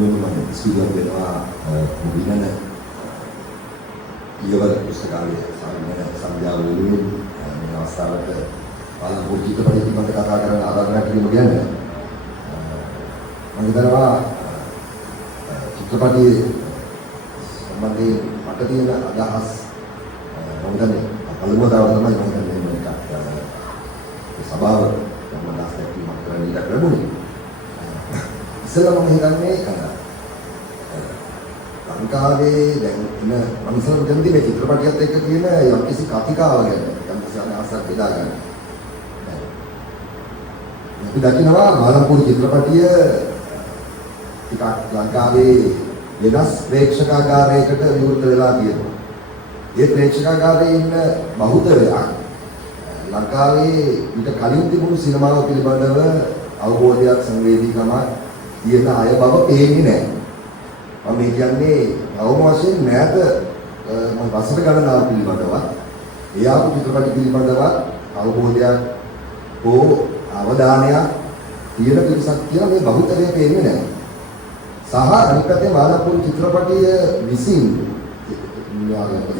වෙනුවෙන් ස්තුතිවන්ත වෙනවා විනන ඊවර පුස්තකාලයේ සාමාන්‍ය සංඥාව වෙනුවෙන් මේ අවස්ථාවට බලපෑම් චිත්‍රපටය පිළිබඳව කතා කරන ආදරණයක් කිරීම කියන්නේ මම හිතනවා චිත්‍රපටයේ සම්බන්ධයෙන් මට තියෙන අදහස් මම දන්නේ පළමුව තමයි මම දන්නේ මේක සභාව මම දැක්ක මම කරන්නේ ලැබුණේ ඉස්සෙල්ලා මම හිතන්නේ ලංකාවේ දැන් ඉන්න මනුස්සයන් දෙන්නේ මේ චිත්‍රපටියත් එක්ක කියන යම්කිසි කතිකාව ගැන යම්කිසි අදහසක් බෙදා ගන්න. අපි දකිනවා මාලම්පුර චිත්‍රපටිය ටිකක් ලංකාවේ වෙනස් ප්‍රේක්ෂකාගාරයකට විවෘත වෙලා තියෙනවා. ඒ ප්‍රේක්ෂකාගාරයේ ඉන්න බහුතරයක් ලංකාවේ ඊට කලින් තිබුණු සිනමාව පිළිබඳව අවබෝධයක් සංවේදීකමක් තියෙන අය බව පේන්නේ නැහැ. මම කියන්නේ අවම වශයෙන් නැත මම වසර ගණනාව පිළිබඳව එයාපු චිත්‍රපට පිළිබඳව අවබෝධයක් හෝ අවධානයක් තියෙන පිරිසක් කියලා මේ බහුතරය පේන්නේ නැහැ. සහ අනිත් පැත්තේ මානවපුර චිත්‍රපටිය විසින්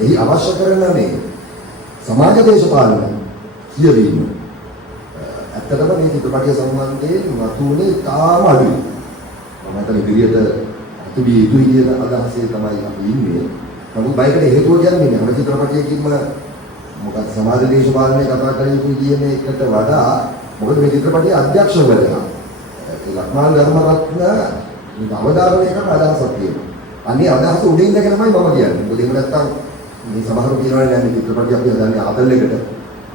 එහි අවශ්‍ය කරන මේ සමාජ දේශපාලන කියවීම ඇත්තටම මේ චිත්‍රපටිය සම්බන්ධයෙන් මතුවනේ තාම අඩුයි. මම හිතන්නේ ඉදිරියට තිබිය යුතුයි කියන අදහසේ තමයි අපි ඉන්නේ. නමුත් බයිකට හේතුව කියන්නේ නැහැ. චිත්‍රපටයකින්ම මොකද සමාජ දේශපාලනය කතා කර යුතුයි කියන එකට වඩා මොකද මේ චිත්‍රපටයේ අධ්‍යක්ෂකවරයා ලක්මාල් ධර්මරත්න මේ අවධාරණය කරන අදහසක් තියෙනවා. අනේ අදහස උඩින් ඉඳගෙනමයි මම කියන්නේ. මොකද එහෙම නැත්තම් මේ සමහරව කියනවා නෑනේ චිත්‍රපටිය අපි හදන්නේ ආතල් එකට.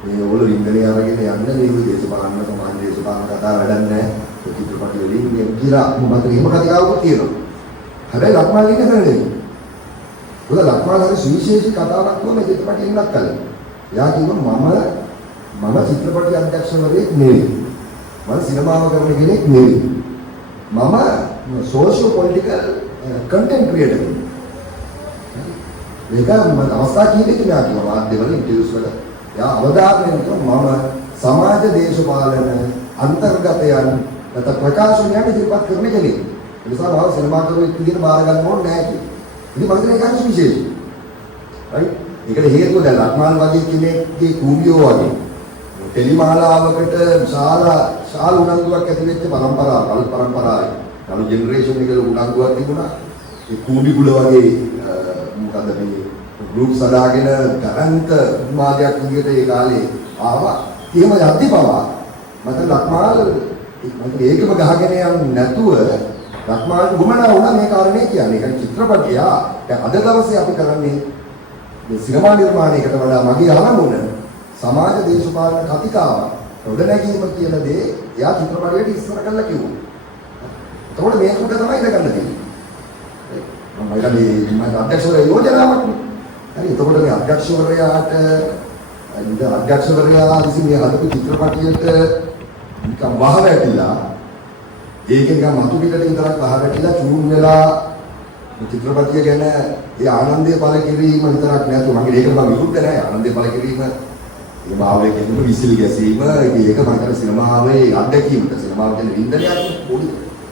මේ ඕගොල්ලෝ ඉන්දනේ අරගෙන යන්න මේ දේශපාලන සමාජ දේශපාලන කතා වැඩක් නැහැ. ඒ චිත්‍රපටිය වලින් මේ කියලා මොකද එහෙම කතාවක් තියෙනවා. හැබැයි ලක්මාල් එක කරන්නේ. මොකද ලක්මාල් හරි සුවිශේෂී කතාවක් වුණා මේ චිත්‍රපටිය ඉන්නත් කලින්. එයා කිව්වා මම චිත්‍රපටි අධ්‍යක්ෂවරයෙක් නෙවෙයි. මම සිනමාව කරන කෙනෙක් නෙවෙයි. මම සෝෂියෝ පොලිටිකල් කන්ටෙන්ට් ක්‍රියේටර්. මේක මම අවස්ථා කීපයක මෙයා කිව්වා මාධ්‍යවල ඉන්ටර්වියුස් වල. එයා අවධාරණය කරනවා මම සමාජ දේශපාලන අන්තර්ගතයන් නැත්නම් ප්‍රකාශනයන් ඉදිරිපත් කරන කෙනෙක්. ඒ නිසා මම සිනමාකරුවෙක් විදිහට බාර ගන්න ඕනේ නැහැ කියලා. ඉතින් මම හිතන්නේ ඒක විශේෂයි. right? ඒකට හේතුව දැන් ලක්මාල් වගේ කෙනෙක්ගේ කූඹියෝ වගේ ටෙලිමාලාවකට විශාල උනන්දුවක් ඇති වෙච්ච පරම්පරාවයි. අලු ජෙනරේෂන් එකේ උනන්දුවක් තිබුණා. ඒ කූඹි කුල වගේ මොකද මේ ගෲප් සදාගෙන ගණන්ත උන්මාදයක් විදිහට ඒ කාලේ ආවා. එහෙම යද්දි පවා මට ලක්මාල් ඒකම ගහගෙන යන්නේ නැතුව ලක්මාල් ගුමනා වුණා මේ කාරණේ කියන්නේ. ඒක චිත්‍රපටිය දැන් අද දවසේ අපි කරන්නේ මේ සිනමා නිර්මාණයකට වඩා මගේ ආරම්භුන සමාජ දේශපාලන කතිකාව උඩනැගීම කියන දේ එයා චිත්‍රපටයට ඉස්සර කරලා කිව්වා. එතකොට මේක උඩ තමයි ඉඳ ගන්න තියෙන්නේ. මම හිතන්නේ මම අධ්‍යක්ෂවරයා යෝජනාවක් නේ. හරි එතකොට මේ අධ්‍යක්ෂවරයා විසින් මේ හදපු චිත්‍රපටියට නිකන් වහවැටිලා ඒකෙන් ගම අතු පිටට විතරක් වහවැටිලා චූන් වෙලා චිත්‍රපටිය ගැන ඒ ආනන්දය පළ කිරීම විතරක් නෑතු මගේ ඒකට මම විරුද්ධ නෑ ආනන්දය පළ කිරීම ඒ භාවයේ කියන විසිලි ගැසීම ඒක මම හිතන සිනමාවේ අත්දැකීමක සිනමාව කියන වින්දනයක් පොඩි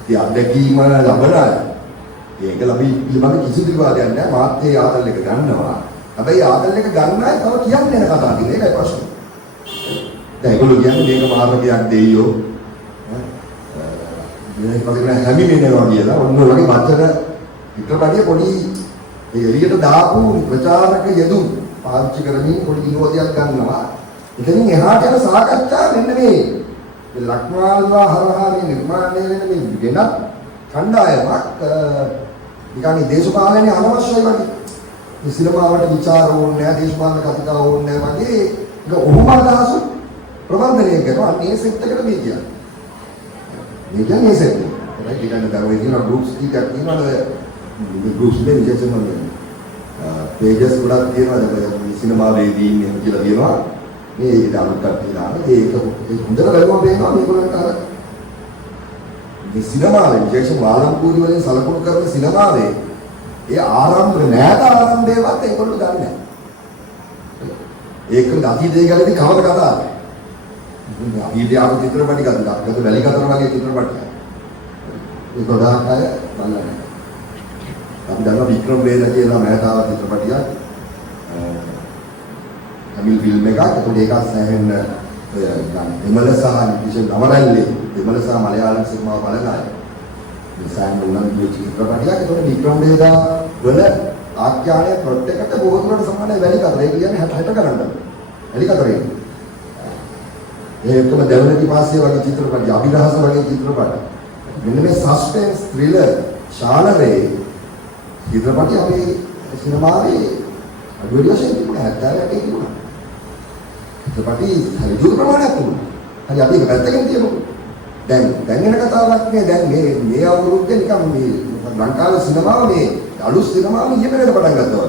ඒ අත්දැකීම ලබන ඒක ලබි පිළිබඳ කිසි විවාදයක් නෑ මාත් ඒ ආදල් එක ගන්නවා හැබැයි ආදල් එක ගන්න අය තව කියන්නේ නැන කතා කියන එකයි ප්‍රශ්නේ දැන් ඒගොල්ලෝ කියන්නේ මේක මාර්ගයක් දෙයියෝ මේක පස්සේ හැමිනෙනවා කියලා ඔන්න ඔයගේ මතක චිත්‍රපටිය පොඩි ඒ එළියට දාපු ප්‍රචාරක යෙදුම් පාවිච්චි කරමින් පොඩි විනෝදයක් ගන්නවා. එතනින් එහාට යන සාකච්ඡා මෙන්න මේ ලක්මාල්ලා හරහා මේ නිර්මාණය වෙන මේ වෙනත් කණ්ඩායමක් නිකන් දේශපාලනයේ අනවශ්‍යයි වගේ. මේ සිනමාවට ਵਿਚාර ඕනේ නැහැ, දේශපාලන කතිකා ඕනේ නැහැ වගේ ඒක ඔහොම අදහසු ප්‍රබන්ධනය කරනවා. අන්නේ සෙට් එකට මේ කියන්නේ. මේ කියන්නේ සෙට් එක. ඒක කියන්නේ දරුවේ කියන ගෲප්ස් කීයක් තියෙනවද? මේ ගෲප්ස් වලින් විශේෂයෙන්ම පේජස් ගොඩක් තියෙනවා දැන් සිනමාවේදී ඉන්නේ කියලා කියනවා මේ දානුකත් තියෙනවා ඒක හොඳට බලුවම පේනවා මේගොල්ලන්ට අර මේ සිනමාවේ විශේෂයෙන් වාලම්පූරි වලින් සලකුණු කරන සිනමාවේ ඒ ආරම්භ නැත ආරම්භයවත් ඒගොල්ලෝ දන්නේ නැහැ ඒක අතීතයේ ගැලදී කවද කතාව ඊට ආපු චිත්‍රපටි ගත්තා වැලි කතර වගේ චිත්‍රපටියක් ඒ ගොඩාක් අය බලන්නේ නැහැ. අපි දන්නවා වික්‍රම වේද කියලා මෑතාව චිත්‍රපටියක් තමිල් ෆිල්ම් එකක්. ඒකට ඒකත් සෑහෙන්න ඔය දෙමළ සහ විශේෂ නවරැල්ලේ දෙමළ සහ මලයාලම් සිනමාව බලන අය මේ සෑහෙන්න උනන්දු චිත්‍රපටියක්. ඒකට වික්‍රම වේද වල ආඛ්‍යානයේ ප්ලොට් එකට බොහෝ දුරට සමානයි වැලි කතර. ඒ කියන්නේ 60 කරන්න. වැලි කතරේ. ඒකම දෙවනි පාස්සේ වගේ චිත්‍රපටි, අභිරහස වගේ චිත්‍රපටි. මෙන්න මේ සස්පෙන්ස් ත්‍රිලර් ශානරේ චිත්‍රපටි අපේ සිනමාවේ අඩුවෙන් වශයෙන් තිබුණා. 70ට තිබුණා. චිත්‍රපටි හරි දුර ප්‍රමාණයක් තිබුණා. හරි අපි ඒක පැත්තකින් තියමු. දැන් වෙන කතාවක් නේ. දැන් මේ අවුරුද්දේ නිකන් මේ ලංකාවේ සිනමාව මේ අලුත් සිනමාව ඊයකට පටන් ගත්තා.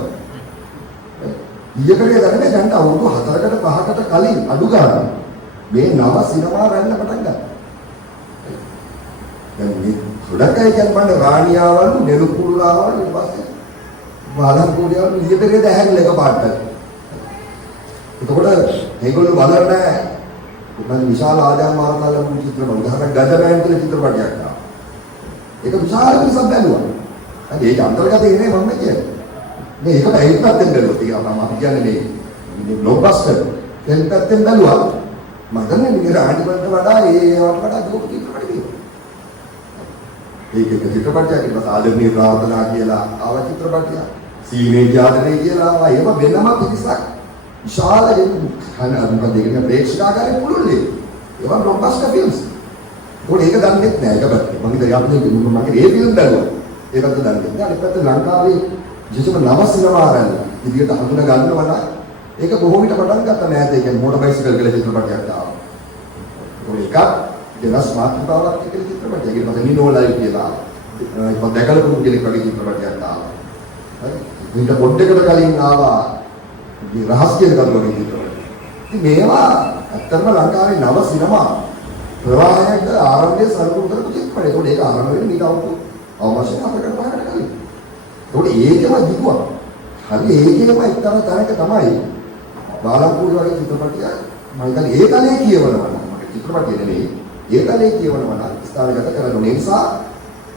ඊයකට දැනෙන්නේ දැන් අවුරුදු 4කට 5කට කලින් අඩු ගන්න මේ නව සිනමා රැල්ල පටන් ගත්තා. දැන් මේ ගොඩක් අය කියන්නේ රාණියාවලු නෙළුපුරුලාවලු ඊට පස්සේ වාලම්පුරියාවලු ඊයකට දැහැරලා එකපාරට. එතකොට මේගොල්ලෝ බලන්නේ නැහැ. මොකද විශාල ආදායම් මාර්ගවල චිත්‍රපට උදාහරණයක් ගජමෑන් කියලා චිත්‍රපටයක් ආවා. ඒක විශාල පිරිසක් බැලුවා. හරි ඒක අන්තර්ගතේ නේ මම කියන්නේ. මේ එක පැයකට දෙන්නලු තියනවා මම කියන්නේ මේ බ්ලොක්බස්ටර් දෙන්නත් බැලුවා. මම දන්නේ මේ රාණිවලට වඩා ඒවට වඩා දුක චිත්‍රපට තියෙනවා. ඒක චිත්‍රපටයක් කියලා ආදරණීය ප්‍රාර්ථනා කියලා ආව චිත්‍රපටයක්. සීනේ ජාතනේ කියලා ආවා. ඒව වෙනම පිරිසක් විශාල මොකද ඒක ප්‍රේක්ෂකාගාරේ පුළුල්ලේ. ඒවා බ්ලොක්බස්ටර් ෆිල්ම්ස්. ඒක දන්නේ නැහැ. ඒක පැත්තේ. මම ඉතින් මගේ ඒ ෆිල්ම් බලුවා. ඒකට දන්නේ නැහැ. අනිත් පැත්තේ ලංකාවේ විශේෂම නව සිනමා රැල්ල ඉදිරියට හඳුනා ගන්නවා නම් ඒක බොහෝ විට පටන් ගත්ත නෑද? ඒ කියන්නේ මෝටර් බයිසිකල් කියලා චිත්‍රපටයක් ආවා. ඒක දෙනස් මාතෘකාවක් කියලා චිත්‍රපටයක්. ඒකට මම නිනෝලයි කියලා මම දැකලා පුරුදු කෙනෙක් වගේ චිත්‍රපටයක් ආවා. හරි. ඊට පොඩ්ඩකට කලින් ආවා මේ රහස් කියන කරුණේ චිත්‍රපටය. ඉතින් මේවා ඇත්තටම ලංකාවේ නව සිනමා ප්‍රවාහයක ආරම්භය සරුවු කරපු චිත්‍රපටය. ඒක ආරම්භ වෙන්නේ ඊට අවශ්‍ය අපකට පහකට කලින්. ඒකම දිගුවක්. හරි ඒකේම එක්තරා තරක තමයි බාලම්පුර වගේ චිත්‍රපටිය මම කියන්නේ ඒ තලයේ කියවනවා නම් මගේ චිත්‍රපටිය නෙවෙයි ඒ තලයේ කියවනවා නම් ස්ථානගත කරන නිසා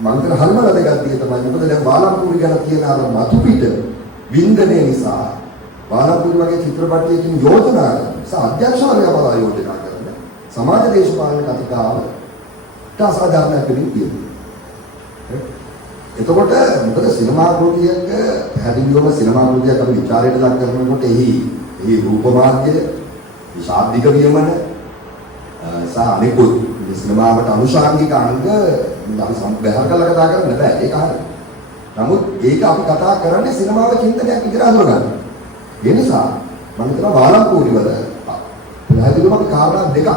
මම කියන හල්ම වැදගත්ිය තමයි මොකද දැන් බාලම්පුර ගැන කියන අර මතු පිට වින්දනය නිසා බාලම්පුර වගේ චිත්‍රපටියකින් යෝජනා කරන අධ්‍යක්ෂවරයා බව යෝජනා කරන සමාජ දේශපාලන කතිකාව තාසාධාරණ පිළිගිය. එතකොට මොකද සිනමා කෘතියක පැහැදිලිවම සිනමා කෘතියක් අපි විචාරයට ලක් කරනකොට එහි රූප මාධ්‍ය, ශාබ්දික වියමන සහ අනිකුත් සිනමාවට අනුශාංගික අංග අපි සම්බැහැ කරලා කතා කරන්න බෑ. ඒක හරියි. නමුත් ඒක අපි කතා කරන්නේ සිනමාව චින්තනයක් විදිහට අඳුරගන්න. ඒ නිසා මම හිතනවා බාලම්පූරි වල පැහැදිලිවම අපි කාරණා දෙකක්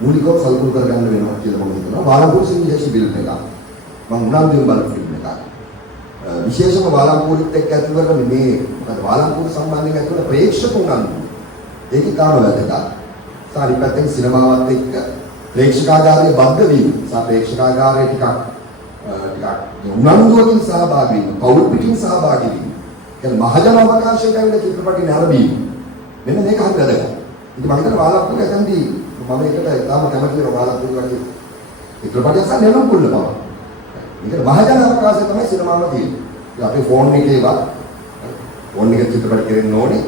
මූලිකව සල්පුල් කරගන්න වෙනවා කියලා මම හිතනවා. බාලම්පූරි සිංහේෂි බිල්ඩ් එකක් මම උනන්දුවෙන් බලන ෆිල්ම් එකක්. විශේෂම බාලම්පූරිත් එක්ක ඇති කරන මේ මොකද බාලම්පූරි සම්බන්ධයෙන් ඇති කරන ප්‍රේක්ෂක උනන්දු. ඒකේ කාම වැදගත්. සාරි පැත්තෙන් සිනමාවත් එක්ක ප්‍රේක්ෂකාගාරයේ බද්ධ වීම. ප්‍රේක්ෂකාගාරයේ ටිකක් උනන්දුවකින් සහභාගී වීම, පෞල් පිටින් සහභාගී වීම. කියන්නේ මහජන අවකාශයට ඇවිල්ලා චිත්‍රපටි නැරඹීම. මෙන්න මේක හරි වැදගත්. ඉතින් මම හිතනවා බාලම්පූරි ඇතන්දී මම ඒකට තාම කැමති වෙනවා බාලම්පූරි වගේ චිත්‍රපටයක් සහ නෙළුම් කුල්ල බව. මේක මහජන අවකාශය තමයි සිනමාව තියෙන්නේ. අපේ ෆෝන් එකේවත් ෆෝන් එකේ චිත්‍රපට කෙරෙන්න ඕනේ.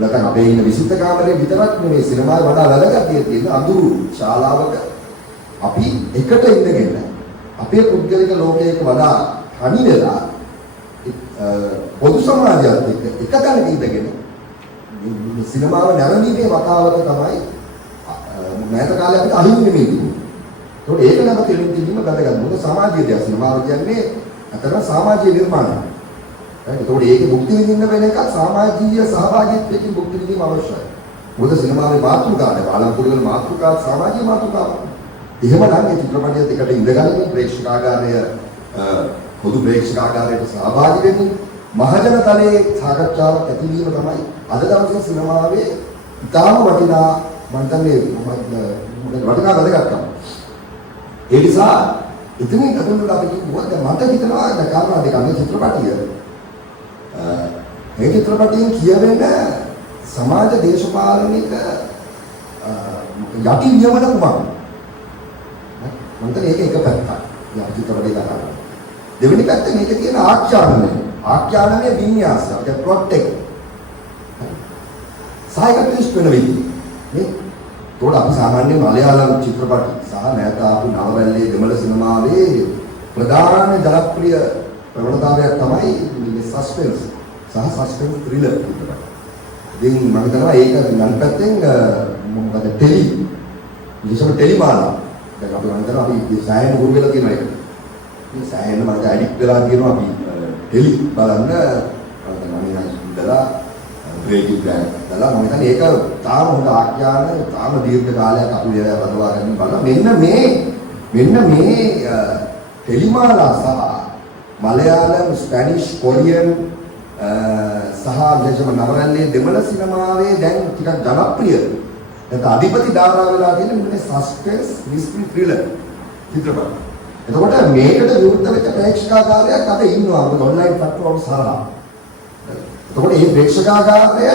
නැත්නම් අපේ ඉන්න විසිත කාමරේ විතරක් නෙමෙයි සිනමාවේ වඩා වැදගත් තියෙන අඳුරු ශාලාවක අපි එකට ඉඳගෙන අපේ පුද්ගලික ලෝකයක වඩා තනි වෙලා පොදු සමාජයත් එක්ක එක තැනක ඉඳගෙන සිනමාව නැරඹීමේ වතාවත තමයි මෑත කාලේ අපිට අහිමි නෙමෙයි. ඒක නම් තේරුම් ගැනීම වැදගත්. මොකද සමාජීය දෙයක් සිනමාව කියන්නේ අතර සමාජීය නිර්මාණයක්. ඒකෝට ඒකේ මුක්ති විඳින්න වෙන එක සමාජීය සහභාගීත්වයෙන් මුක්ති විඳීම අවශ්‍යයි. මොකද සිනමාවේ මාතෘකාවේ බාලම්පුරි වල මාතෘකාව සමාජීය මාතෘකාවක්. එහෙමනම් මේ චිත්‍රපටයත් එකට ඉඳගන්නේ ප්‍රේක්ෂකාගාරය පොදු ප්‍රේක්ෂකාගාරයට සහභාගී වෙන්නේ මහජන තලයේ සාකච්ඡාවක් ඇතිවීම තමයි අද දවසේ සිනමාවේ ඉතාම වටිනා මම හිතන්නේ වටිනා වැදගත්කම. ඒ නිසා ඉතින් අතුරුට අපි කිව්වා දැන් මට හිතනවා දැන් කාරණා දෙකක් මේ චිත්‍රපටිය මේ චිත්‍රපටියෙන් කියවෙන සමාජ දේශපාලනික යටි නියමන කුමක් මම හිතන්නේ ඒක එක පැත්තක්. යා චිත්‍රපටය කතා කරනවා. දෙවෙනි පැත්තේ මේකේ තියෙන ආඛ්‍යානය. ආඛ්‍යානමය වින්‍යාසය. ඒක ප්ලොට් එක. සායකට වෙන විදිහ. නේ? ඒකට අපි සාමාන්‍ය මලයාලම් චිත්‍රපට සහ නැවත ආපු නවවැල්ලේ දෙමළ සිනමාවේ ප්‍රධාන ජනප්‍රිය ප්‍රවණතාවයක් තමයි මේ සස්පෙන්ස් සහ සස්පෙන්ස් ත්‍රිලර් චිත්‍රපට. ඉතින් මම හිතනවා ඒක නම් පැත්තෙන් මොකද විශේෂම ටෙලිමාලා. දැන් අපි හිතනවා අපි සෑහෙන හුරු වෙලා තියෙනවා ඒක. මේ සෑහෙන මම ඇඩික්ට් වෙලා තියෙනවා අපි ටෙලි බලන්න. මම ඉඳලා බ්‍රේකින් ගන්න. දලා මම හිතන්නේ ඒක තාම හොඳ ආඛ්‍යාන තාම දීර්ඝ කාලයක් අපි වලවා ගන්න බලන මෙන්න මේ ටෙලිමාලා සහ මලයාලම් ස්පැනිෂ් කොරියන් සහ විශේෂම නවවැල්ලේ දෙමළ සිනමාවේ දැන් ටිකක් ජනප්‍රිය ඒක අධිපති ධාරා වෙලා තියෙන මේ සස්පෙන්ස් මිස්ටරි ත්‍රිලර් චිත්‍රපට. එතකොට මේකට විරුද්ධ වෙච්ච ප්‍රේක්ෂකාගාරයක් අද ඉන්නවා මොකද ඔන්ලයින් ප්ලැට්ෆෝම් සරහා. එතකොට මේ ප්‍රේක්ෂකාගාරය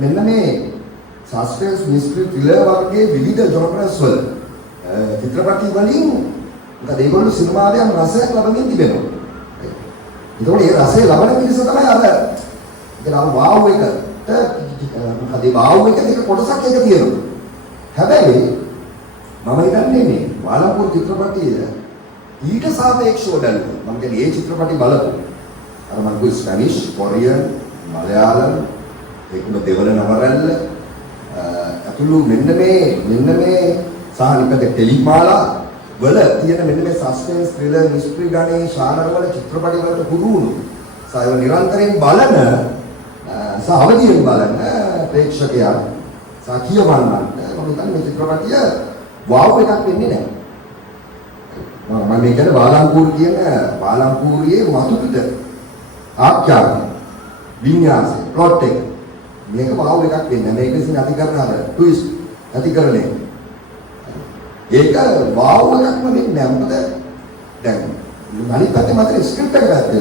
මෙන්න මේ සස්පෙන්ස් මිස්ටරි ත්‍රිලර් වර්ගයේ විවිධ ජොනරස් වල චිත්‍රපටි වලින් මොකද ඒගොල්ලෝ සිනමාවෙන් රසයක් ලබමින් තිබෙනවා. එතකොට මේ රසය ලබන පිරිස තමයි අර ඒක වාව් එකට මොකද මේ වාව් එක දෙක කොටසක් එක තියෙනවා. හැබැයි මම හිතන්නේ මේ වාලම්පුර චිත්‍රපටිය ඊට සාපේක්ෂව දැල්ලුවා. මම කියන්නේ මේ චිත්‍රපටි බලපු අර මම කිව්ව ස්පැනිෂ්, කොරියන්, මලයාලම් ඒකුණ දෙවන නවරැල්ල අතුළු මෙන්න මේ සහ නිකද ටෙලිමාලා වල තියෙන මෙන්න මේ සස්පෙන්ස් ත්‍රිලර් මිස්ටරි ගණේ ශානර වල චිත්‍රපටි වලට හුරුුණු සායව නිරන්තරයෙන් බලන සහ අවදියෙන් බලන ප්‍රේක්ෂකයන් සහ කියවන්නන්ට මම හිතන්නේ මේ චිත්‍රපටිය වාව් එකක් වෙන්නේ නැහැ. මම කියන්නේ වාලම්පූරියේ වතු පිට ආඛ්‍යාන වින්‍යාසය ප්ලොට් එක මේක වාව් එකක් වෙන්නේ නැහැ. මේක ඉතින් අතිකරන අර ට්විස්ට් අතිකරණය ඒක වාව් එකක්ම වෙන්නේ නැහැ. මොකද දැන් අනිත් පැත්තේ මට ස්ක්‍රිප්ට් එක ගත්තේ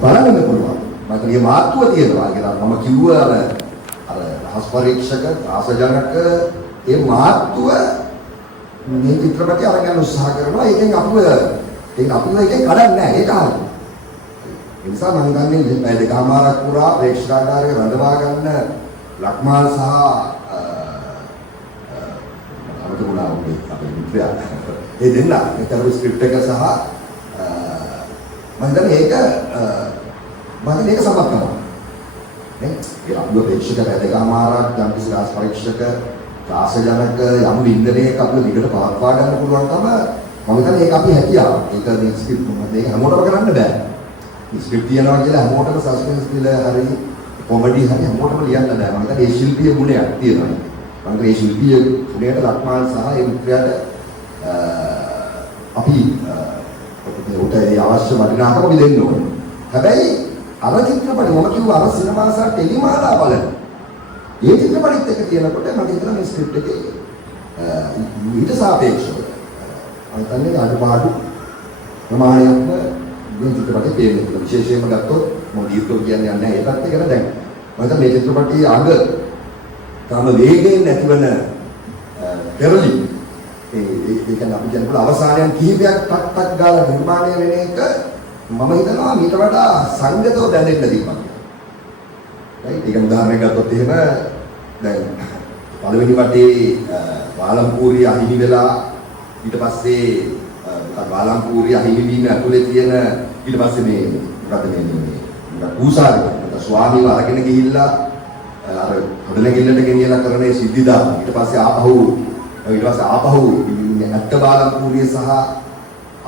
බලන්න පුළුවන්. මට මේ මාතෘව තියෙනවා. ඒක මම කිව්ව අර රහස් පරීක්ෂක ආසජනක ඒ මාතෘව මේ චිත්‍රපටය අරගෙන උත්සාහ කරනවා. ඒකෙන් අපිව ඒකෙන් කඩන්නේ නැහැ. ඒක හරියි. ඒ නිසා මම හිතන්නේ මේ දෙකමාරක් පුරා ප්‍රේක්ෂකාගාරයේ රඳවා ගන්න ලක්මාල් සහ අමතකුණා වගේ අපේ මිත්‍රයා ඒ දෙන්න ඒතර ස්ක්‍රිප්ට් එක සහ මම හිතන්නේ ඒක සමත් තමයි නේ ඒ අපේ ප්‍රේක්ෂක දෙකමාරක් යම් කිසි රාජ පරීක්ෂක රාසජනක යම් වින්දනයක අපිට දිගට පවත්වා ගන්න පුළුවන්කම මම හිතන්නේ ඒක අපි හැකියාව. ඒක මේ ස්ක්‍රිප්ට් මේක හැමෝටම කරන්න බෑ. ස්ක්‍රිප්ට් තියනවා කියලා හැමෝටම සස්පෙන්ස් කියලා හරි කොමඩි හරි හැමෝටම ලියන්න බෑ. මම හිතන්නේ ඒ ශිල්පීය ගුණයක් තියෙනවා. මම ඒ ශිල්පීය ගුණයට ලක්මාල් සහ ඒ මිත්‍රයාට අපි උට ඒ අවශ්‍ය වටිනාකම දෙන්න ඕනේ. හැබැයි අර චිත්‍රපටි මම කිව්වා අර සිනමා සහ ටෙලිමාලා බලන ඒ චිත්‍රපටිත් එක තියෙනකොට මම හිතනවා මේ ස්ක්‍රිප්ට් එකේ ඊට සාපේක්ෂව අන්තන්නේ අඩුපාඩු ප්‍රමාණයක් මේ චිත්‍රපටයේ තියෙනවා. විශේෂයෙන්ම ගත්තොත් මම දීර්ඝව කියන්නේ නැහැ ඒ පැත්ත ගැන දැන්. මම හිතන්නේ මේ චිත්‍රපටයේ අග තම වේගයෙන් නැතිවන පෙරලි ඒ කියන්නේ අපි කියනකොට අවසානයන් කිහිපයක් ටක් ගාලා නිර්මාණය වෙන එක මම හිතනවා මීට වඩා සංගතව දැනෙන්න දීපක්. right ඒක උදාහරණයක් ගත්තොත් එහෙම දැන් පළවෙනි වටේ වාලම්පූරිය අහිමි වෙලා ඊට පස්සේ වාලම්පූරිය අහිමි වීම ඇතුලේ තියෙන ඊට පස්සේ මේ මොකද මේ කුසාරි නැත්නම් ස්වාමීව අරගෙන ගිහිල්ලා අර හොඩලගෙල්ලට ගෙනියලා කරන ඒ සිද්ධිදා ඊට පස්සේ ආපහු ඇත්ත වාලම්පූරිය සහ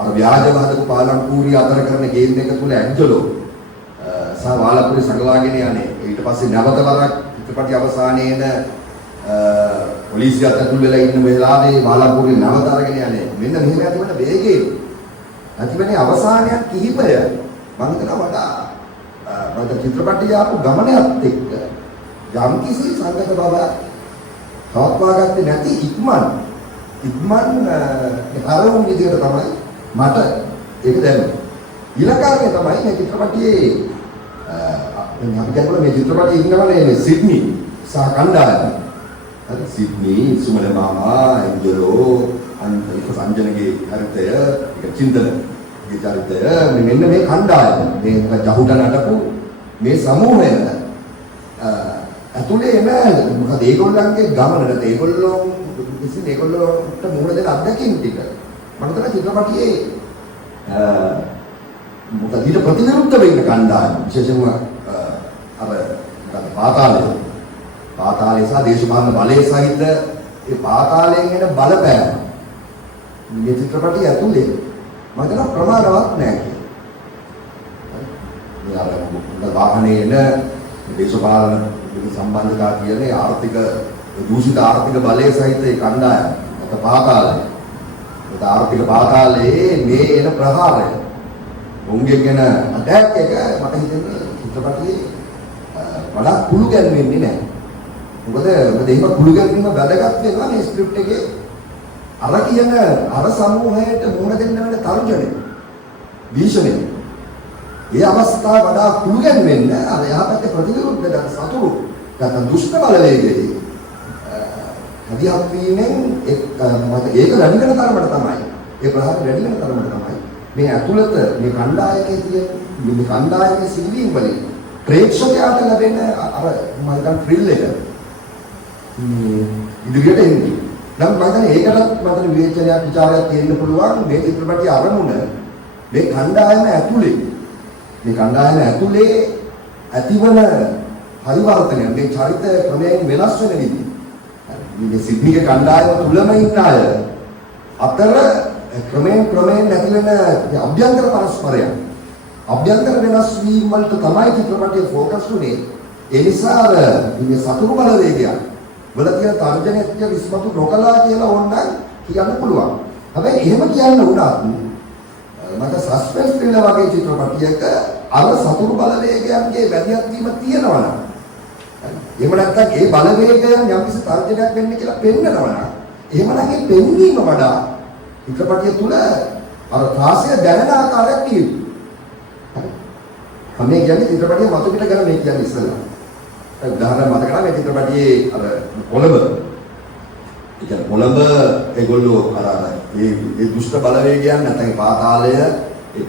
අර ව්‍යාජව හදපු වාලම්පූරිය අතර කරන ගේම් එක තුල ඇන්ජලෝ සහ වාලම්පූරිය සංගවාගෙන යන්නේ ඊට පස්සේ නැවත වරක් චිත්‍රපටි අවසානයේන පොලිසිය අතතුල් වෙලා ඉන්න වෙලාවේ වාලම්පූරිය නැවත අරගෙන යන්නේ මෙන්න මෙහෙම ඇතිවන වේගයෙන් ඇතිවන්නේ අවසානයක් කිහිපය මම හිතනවා වඩා මට චිත්‍රපටිය ආපු ගමනයත් එක්ක යම් කිසි සංගත බව තවත්වා ගත්තේ නැති ඉක්මන් අරමුණු විදියට තමයි මට ඒක දැනෙන්නේ. ඊළඟාරේ තමයි මේ චිත්‍රපටියේ අපි කියනවා මේ චිත්‍රපටියේ ඉන්නවනේ මේ සිඩ්නි සහ කණ්ඩායම. හරි සිඩ්නි, සුමන මාමා, එන්ජලෝ, ඒක සංජනගේ චරිතය, ඒක චින්තනගේ චරිතය මෙන්න මේ කණ්ඩායම මේ ජහුට නටපු මේ සමූහය ඇතුලේ එන මොකද ඒගොල්ලන්ගේ ගමනට ඒගොල්ලෝට මුහුණ දෙන අත්දැකීම් ටික මම හිතනවා චිත්‍රපටියේ මොකද ඊට ප්‍රතිවිරුද්ධ වෙන්න කණ්ඩායම විශේෂයෙන්ම අර මොකද පාතාලය සහ දේශපාලන බලය සහිත ඒ පාතාලයෙන් එන බලපෑම මේ චිත්‍රපටිය ඇතුලේ මම හිතනවා ප්‍රමාණවත් නැහැ කියලා. මේ වාහනේ එන දේශපාලන සම්බන්ධතා කියන්නේ ආර්ථික දූෂිත ආර්ථික බලය සහිත ඒ කණ්ඩායම අත පාතාලය. ඒ ආර්ථික පාතාලයේ මේ එන ප්‍රහාරය උන්ගෙන් එන අටැක් එක මට හිතෙන්නේ චිත්‍රපටියේ වඩා කුළු ගැන්වෙන්නේ නැහැ. මොකද එහෙම කුළු ගැන්වීම වැදගත් වෙනවා මේ ස්ක්‍රිප්ට් එකේ අර කියන අර සමූහයට මුහුණ දෙන්න වෙන තර්ජනය භීෂණය. ඒ අවස්ථාව වඩා කුළු ගැන්වෙන්න අර යහපත් ප්‍රතිවිරුද්ධ සතුරු නැත්නම් දුෂ්ට බලවේගයේ හදිහත් වීමෙන් ඒක වැඩි වෙන තරමට තමයි ඒ ප්‍රහාර වැඩි වෙන තරමට තමයි මේ ඇතුළත මේ කණ්ඩායමේ තියෙන මේ කණ්ඩායමේ සිදුවීම් වලින් ප්‍රේක්ෂකයාට ලැබෙන අර මම හිතන ත්‍රිල් එක ඉදිරියට එන්නේ. නම් මම හිතන්නේ ඒකටත් මම විවේචනයක් ਵਿਚාරයක් තියෙන්න පුළුවන් මේ චිත්‍රපටයේ අරමුණ මේ කණ්ඩායම ඇතුලේ ඇතිවන පරිවර්තනය මේ චරිත ක්‍රමයෙන් වෙනස් වෙන විදිහ. මේ සිද්ධියේ කණ්ඩායම තුලම ඉන්න අය අතර ක්‍රමයෙන් නැති වෙන අභ්‍යන්තර පරස්පරය. අභ්‍යන්තර වෙනස් වීම වලට තමයි චිත්‍රපටයේ ફોකස් උනේ. ඒ නිසා මේ සතුරු බලවේගය වල තියෙන තර්ජනයේ විස්මතු නොකලා කියලා ඕනනම් කියන්න පුළුවන්. හැබැයි එහෙම කියන්න උනත් මට සස්පෙන්ස් ත්‍රිලර් වගේ චිත්‍රපටයක අර සතුරු බලවේගයන්ගේ වැදියක් වීම තියෙනවා නම් එහෙම නැත්නම් ඒ බලවේගයන් යම්කිසි තර්ජනයක් වෙන්න කියලා පෙන්නනවා නම් එහෙමනම් ඒ පෙන්වීම වඩා චිත්‍රපටිය තුල අර ත්‍රාසය දැනෙන ආකාරයක් තියෙනවා. මේ කියන්නේ චිත්‍රපටිය මතු පිට කරන මේ කියන්නේ ඉස්සෙල්ලා. උදාහරණ මතක නැහැ මේ චිත්‍රපටියේ අර කොළඹ ඒගොල්ලෝ අර ඒ දුෂ්ට බලවේගයන් නැත්නම්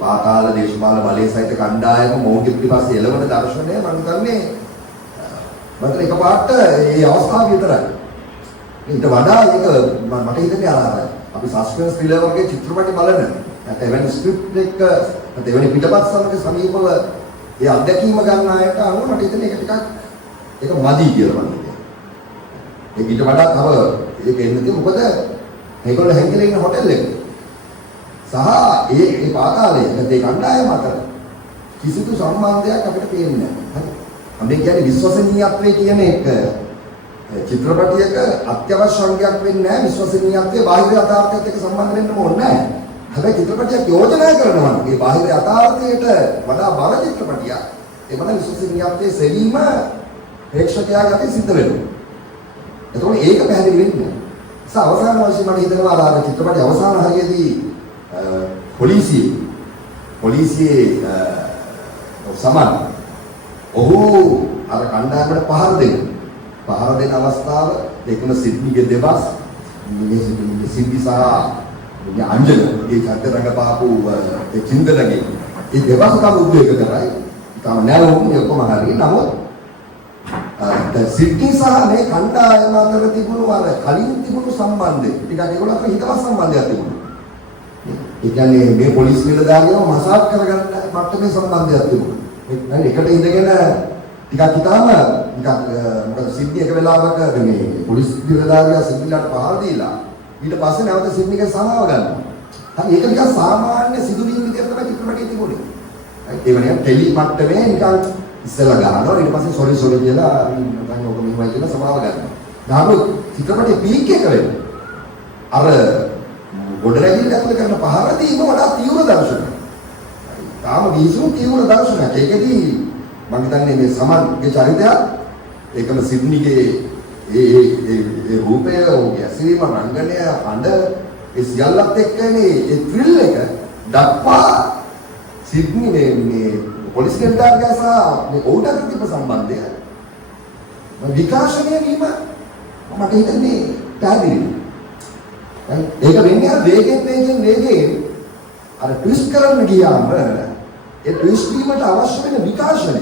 පාතාල දේශපාලන බලය සහිත කණ්ඩායම මොහොතේ පිටිපස්සේ එළවන දර්ශනය මම හිතන්නේ මට එකපාරට මේ අවස්ථාව විතරයි. ඊට වඩා ඒක මට හිතෙන්නේ අර අපි සස්පෙන්ස් ත්‍රිලර් වගේ චිත්‍රපටි බලන නැත්නම් එවැනි ස්ක්‍රිප්ට් එක නැත්නම් එවැනි පිටපත් සමග සමීපව ඒ අත්දැකීම ගන්න අයට අනුව මට හිතෙන්නේ ඒක ටිකක් ඒක මදි කියලා මම හිතනවා. ඒක ඊට වඩා තව ඒක එන්නේ මොකද මේගොල්ලෝ හැංගිලා ඉන්න හොටෙල් එක සහ ඒ පාතාලය නැත්නම් ඒ කණ්ඩායම අතර කිසිදු සම්බන්ධයක් අපිට පේන්නේ නැහැ. හරි. අපි කියන්නේ විශ්වසනීයත්වයේ කියන එක චිත්‍රපටයක අත්‍යවශ්‍ය අංගයක් වෙන්නේ නැහැ. විශ්වසනීයත්වයේ බාහිර යථාර්ථයත් එක්ක සම්බන්ධ වෙන්න ඕනේ නැහැ. හැබැයි චිත්‍රපටයක් යෝජනා කරනවා නම් ඒ බාහිර යථාර්ථයට වඩා බල චිත්‍රපටියක් එවන විශ්වසනීයත්වයේ සෙවීම ප්‍රේක්ෂකයාගේ අතින් සිද්ධ වෙනවා. එතකොට ඒක පැහැදිලි වෙන්නේ. අවසාන වශයෙන් මට හිතෙනවා අර චිත්‍රපටයේ අවසාන හරියේදී පොලිසියේ සමන් ඔහු අර කණ්ඩායමට පහර දෙන අවස්ථාව ඒකම සිඩ්නිගේ දෙවස් මේ සිද්ධි සහ අංජන ඒ චරිත රඟපාපු ඒ චින්තනගේ ඒ දෙවස් කම උද්වේග කරයි තම නැවුම් ඔක්කොම හරියි නමුත් සිද්ධි සහ මේ කණ්ඩායම අතර තිබුණු අර කලින් තිබුණු සම්බන්ධය ටිකක් ඒගොල්ලෝ අතර හිතවත් සම්බන්ධයක් තිබුණා. ඒ කියන්නේ මේ පොලිස් නිලධාරියව මසාජ් කරගන්න මට්ටමේ සම්බන්ධයක් තිබුණා. එකට ඉඳගෙන ටිකක් හිතාම නිකන් මොකද සිද්ධි එක වෙලාවක මේ පොලිස් නිලධාරියා සිද්ධිලට පහර දීලා ඊට පස්සේ නැවත සිද්ධියක සමාව ගන්නවා. හරි ඒක නිකන් සාමාන්‍ය සිදුවීම් විදිහට තමයි චිත්‍රපටයේ තිබුණේ. ඒ වගේ ටෙලි මට්ටමේ නිකන් ඉස්සෙල්ලා ගන්නවා ඊට පස්සේ සෝරි කියලා නැත්නම් ඔක මෙහෙමයි කියලා සමාව ගන්නවා. නමුත් චිත්‍රපටයේ පීක් එක වෙන්නේ අර ගොඩනැගිල්ල ඇතුළේ කරන පහර දීම වඩා තීව්‍ර දර්ශනයක්. තාම විසු තීව්‍ර දර්ශනයක්. ඒකෙදී මම හිතන්නේ මේ සමන්ගේ චරිතය ඒකම සිඩ්නිගේ ඒ රූපය ඔහුගේ ඇසිරීම රංගනය අඬ ඒ සියල්ලත් එක්කනේ ඒ ත්‍රිල් එක දක්වා සිඩ්නි මේ පොලිස් නිලධාරියා සහ මේ ඔහුට තිබ්බ සම්බන්ධය විකාශනය වීම මට හිතන්නේ පැහැදිලි. ඒක වෙන්නේ වේගයෙන් අර ට්විස්ට් කරන්න ගියාම ඒ ට්විස්ට් වීමට අවශ්‍ය වෙන විකාශනය.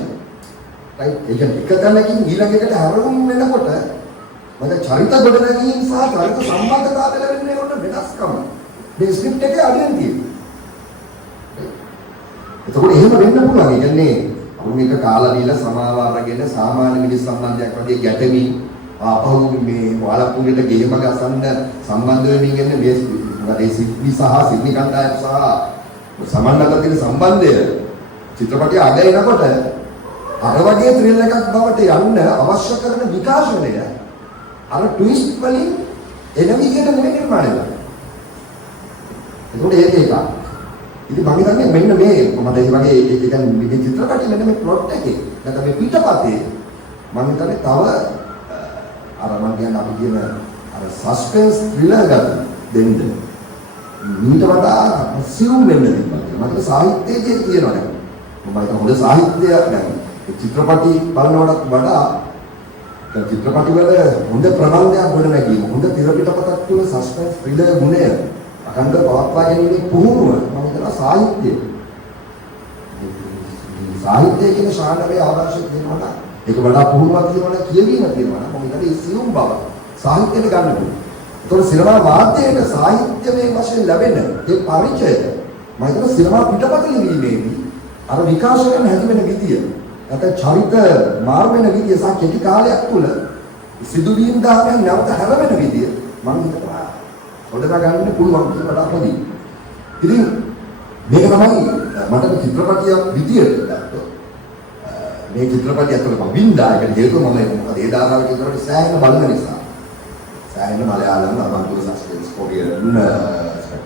right? ඒ කියන්නේ එක තැනකින් ඊළඟට හැරෙන්න වෙනකොට මම චරිත ගොඩනැගීම් සහ චරිත සම්බන්ධතාවය ලැබෙන්නේ උන්න වෙනස්කම. මේ ස්ක්‍රිප්ට් එකේ අඩියෙන් තියෙනවා. එතකොට එහෙම වෙන්න පුළුවන්. ඒ කියන්නේ අපි මේක කාලා දීලා සමාව අරගෙන සාමාන්‍ය මිනිස් සම්බන්ධයක් වගේ ගැටෙමින් ආපහු මේ වලපුලට ගෙයම ගසන්න සම්බන්ධ වෙමින් ඉන්නේ මේ සිඩ්නි කණ්ඩායම සහ සමන්නත තියෙන සම්බන්ධය චිත්‍රපටයේ අග එනකොට අර වගේ ත්‍රිල් එකක් බවට යන්න අවශ්‍ය කරන විකාශනය අර ට්විස්ට් වලින් එන විදිහට නෙමෙයි නිර්මාණය වෙන්නේ. ඒක ඒක. ඉතින් මම හිතන්නේ මෙන්න මේ මම ඒ වගේ ඒ කියන්නේ මේ චිත්‍රපටයේ මෙන්න මේ ප්ලොට් එකේ නැත්නම් මේ පිටපතේ මම හිතන්නේ තව අර මම කියන්නේ අපි කියන අර සස්පෙන්ස් ත්‍රිලර් එක දෙන්න ඊට වඩා සිවුම් වෙන්න තිබ්බා. මට සාහිත්‍යයේ තියෙනවා නේද? මම හිතන හොඳ සාහිත්‍යයක් දැන් චිත්‍රපටි බලනවට වඩා චිත්‍රපටි වල හොඳ ප්‍රබන්ධයක් ගොඩනැගීම හොඳ තිරපිටපතක් තුළ සස්පෙන්ස් ත්‍රිලර් ගුණය අඛණ්ඩ පවත්වා ගැනීමේ පුහුණුව මම හිතනවා සාහිත්‍යය. සාහිත්‍යයේ කියන ශානරයේ අවශ්‍ය තියෙනවා ඒක වඩා පුහුණුවක් තියෙනවා කියවීම තියෙනවා මම හිතන්නේ ඒ සියුම් බව සාහිත්‍යයට ගන්න පුළුවන්. ඒතකොට සිනමා මාධ්‍යයේ සාහිත්‍යමය වශයෙන් ලැබෙන ඒ පරිචය මම හිතනවා සිනමා පිටපත ලිවීමේදී අර විකාශනය හැදෙන විදිය නැත්නම් චරිත මාරු වෙන විදිය සහ කෙටි කාලයක් තුළ සිදුවීම් දාගෙන නැවත හැරෙන විදිය මම හිතනවා හොදලා ගන්න පුළුවන් කියලා අපදී. ඉතින් මේක තමයි මට චිත්‍රපටියක් විදියට ගත්තොත් මේ චිත්‍රපටිය ඇතුළේ මම වින්දා ඒක හේතුව මම මොකද ඒ දානවා චිත්‍රපටි සෑහෙන බලන නිසා. සෑහෙන මලයාලම් අරබන්තුල සස්පෙන්ස් කොරියන්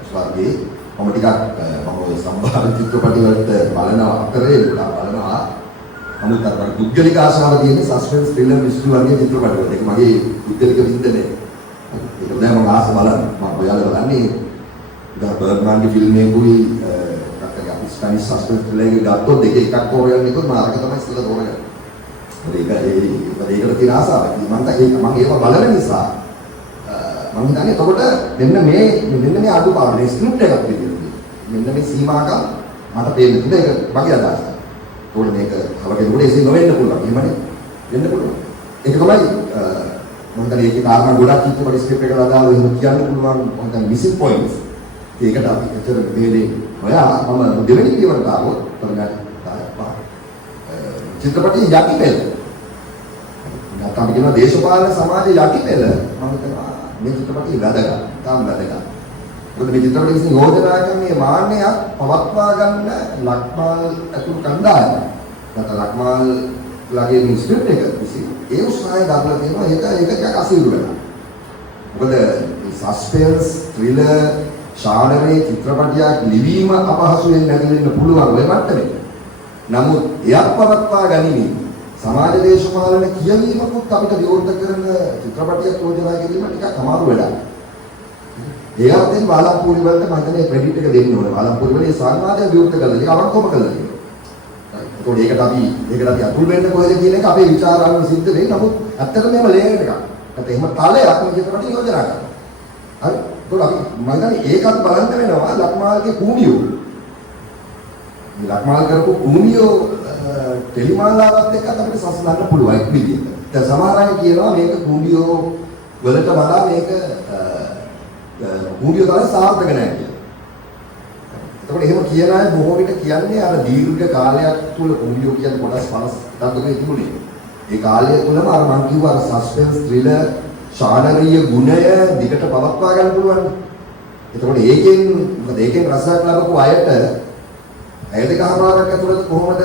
ස්වර්ගයේ මම ටිකක් මම සම්බාර චිත්‍රපටි වලට බලනවා අතරේ බලනවා. නමුත් අර පුද්ගලික ආශාව තියෙන සස්පෙන්ස් ත්‍රිලර් මිස්ටරි වගේ චිත්‍රපටි වලට ඒක මගේ පුද්ගලික වින්දනේ. ඒක දැන් මම ආස බලන්න මම ඔයාලා බලන්නේ ඉතින් බර්ග්මන්ගේ ෆිල්ම් එකකුයි අපි ස්පැනිෂ් සස්පෙන්ස් ත්‍රිලර් එක ගත්තොත් දෙක එකක් හොයන්න එකත් මාර්ග තමයි ඉස්සෙල්ලා තෝරගන්නේ. ඒකට තියෙන ආසාව. මම ඒක බලන නිසා මම හිතන්නේ එතකොට මෙන්න මේ අඩුපාඩු මේ ස්ක්‍රිප්ට් එකක් විදිහට මෙන්න මේ සීමාකම් මට පේන්න තිබ්බ ඒක මගේ අදහසක්. ඒකට මේක කවකෙකුට එසේ නොවෙන්න පුළුවන්. එහෙමනේ වෙන්න පුළුවන්. ඒක තමයි මම හිතන්නේ ඒකේ කාරණා ගොඩක් ඉතින් ස්ක්‍රිප්ට් එකට අදාළව එහෙම කියන්න පුළුවන් මම හිතන්නේ මිසින් පොයින්ට්ස්. ඒකට අපි ඇත්තට මේ දේ ඔයා මම දෙවෙනි පියවරට ආවොත් තමයි චිත්‍රපටයේ යටිපෙළ. නැත්නම් අපි කියනවා දේශපාලන සමාජ යටිපෙළ මම හිතනවා මේ චිත්‍රපටයේ වැදගත්. තාම වැදගත්. මොකද මේ චිත්‍රපටයේ ඉතින් යෝජනා කරන මේ මාන්නයක් පවත්වා ගන්න ලක්මාල් අතුරු කණ්ඩායම. නැත්නම් ලක්මාල් ලගේ මේ ස්ක්‍රිප්ට් එක විසින් ඒ උත්සාහය ගන්න තියෙනවා ඒක ටිකක් අසීරු වෙනවා. මොකද මේ සස්පෙන්ස් ත්‍රිලර් ශානරේ චිත්‍රපටයක් ලිවීම අපහසුයෙන් නැතිවෙන්න පුළුවන් ඔය මට්ටමේ. නමුත් එයක් පවත්වා ගැනීම සමාජ දේශපාලන කියවීමකුත් අපිට විවෘත කරන චිත්‍රපටයක් යෝජනා කිරීම ටිකක් අමාරු වැඩක්. ඒ අතරින් වාලම්පූරි වලට මම හිතන්නේ ක්‍රෙඩිට් එක දෙන්න ඕනේ. වාලම්පූරි වල ඒ සංවාදය විවෘත කරලා ඒක අවංකවම කළා කියලා. ඒකට අපි අතුල් වෙන්න කොහෙද කියන එක අපේ විචාරාවන් සිද්ධ වෙයි. නමුත් ඇත්තටම මේව ලේයර් එකක්. නැත්නම් එහෙම තලයක් මේ චිත්‍රපටය යෝජනා කරනවා. හරි. ඒක අපි මම හිතන්නේ ඒකත් බලන්න වෙනවා ලක්මාල්ගේ කූඹියෝ. මේ ලක්මාල් කරපු කූඹියෝ ටෙලිමාලාවත් එක්ක අපිට සසඳන්න පුළුවන් එක් විදිහට. දැන් සමහර අය කියනවා මේක කූඹියෝ වලට වඩා මේක කූඹියෝ තමයි සාර්ථක නැහැ කියලා. එතකොට එහෙම කියන අය බොහෝ විට කියන්නේ අර දීර්ඝ කාලයක් තුල කූඹියෝ කියන්නේ කොටස් 50ක් දුකේ තිබුණේ. ඒ කාලය තුලම අර මං කිව්ව අර සස්පෙන්ස් ත්‍රිලර් ශානරීය ගුණය දිගට පවත්වා ගන්න පුළුවන්. එතකොට ඒකෙන් රසයක් ලැබපු අයට ඇය දෙකමාරක් ඇතුළත කොහොමද